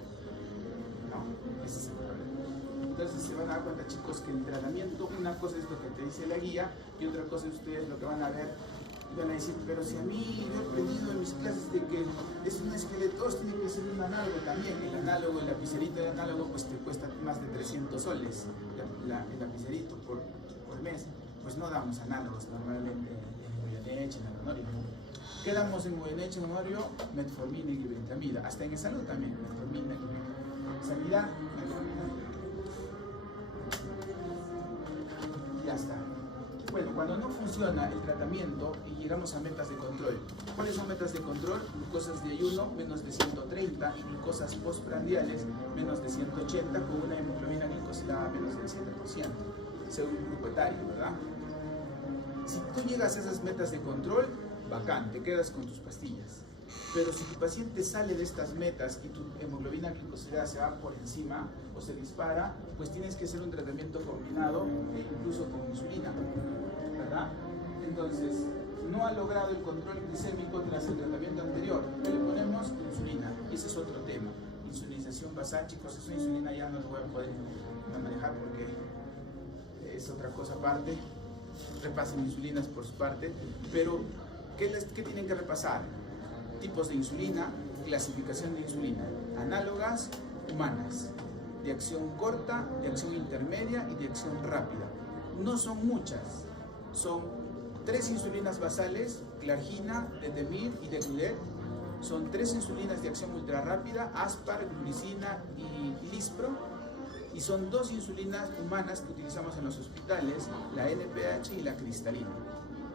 No, ese es el problema. Entonces se van a dar cuenta, chicos, que el tratamiento, una cosa es lo que te dice la guía y otra cosa es ustedes lo que van a ver y van a decir, pero si a mí yo he aprendido en mis clases de que es un SGLT2, tiene que ser un análogo también. El análogo, el lapicerito de análogo, pues te cuesta más de 300 soles el lapicerito por mes. Pues no damos análogos normalmente en Goyeneche, en el Honorio. ¿Qué damos en Goyeneche, en Honorio? Metformina y glibenclamida. Hasta en el salud también, metformina y glibenclamida. Sanidad, metformina y glibenclamida. Ya está. Bueno, cuando no funciona el tratamiento y llegamos a metas de control. ¿Cuáles son metas de control? Glucosas de ayuno menos de 130 y glucosas postprandiales menos de 180 con una hemoglobina glicosilada menos del 7%, según el grupo etario, ¿verdad? Si tú llegas a esas metas de control, bacán, te quedas con tus pastillas. Pero si tu paciente sale de estas metas y tu hemoglobina glicosilada se va por encima o se dispara, pues tienes que hacer un tratamiento combinado e incluso con insulina, ¿verdad? Entonces, no ha logrado el control glicémico tras el tratamiento anterior. ¿Qué le ponemos? Insulina. Y ese es otro tema. Insulinización basal, chicos, esa insulina ya no lo voy a poder manejar porque es otra cosa aparte. Repasen insulinas por su parte, pero ¿qué tienen que repasar? Tipos de insulina, clasificación de insulina, análogas, humanas, de acción corta, de acción intermedia y de acción rápida. No son muchas, son 3 insulinas basales, Clargina, Detemir y Decudet. Son 3 insulinas de acción ultra rápida, Aspar, Glulicina y Lispro. Y son 2 insulinas humanas que utilizamos en los hospitales, la NPH y la cristalina.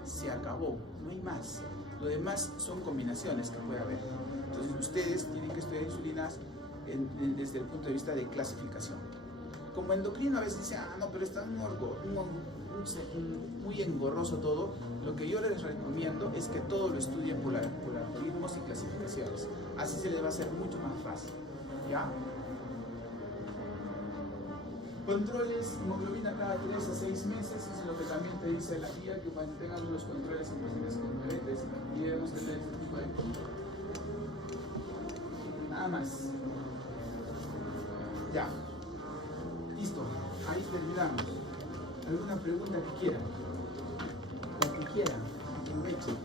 Se acabó, no hay más. Lo demás son combinaciones que puede haber. Entonces ustedes tienen que estudiar insulinas desde el punto de vista de clasificación. Como endocrino a veces dicen, no, pero está muy engorroso todo. Lo que yo les recomiendo es que todo lo estudien por algoritmos y clasificaciones. Así se les va a hacer mucho más fácil. ¿Ya? Controles, hemoglobina cada 3 a 6 meses, eso es lo que también te dice la guía, que mantengan los controles en pacientes con diabetes y debemos tener este tipo de control. Nada más. Ya. Listo. Ahí terminamos. ¿Alguna pregunta que quieran? La que quieran. Aprovechen.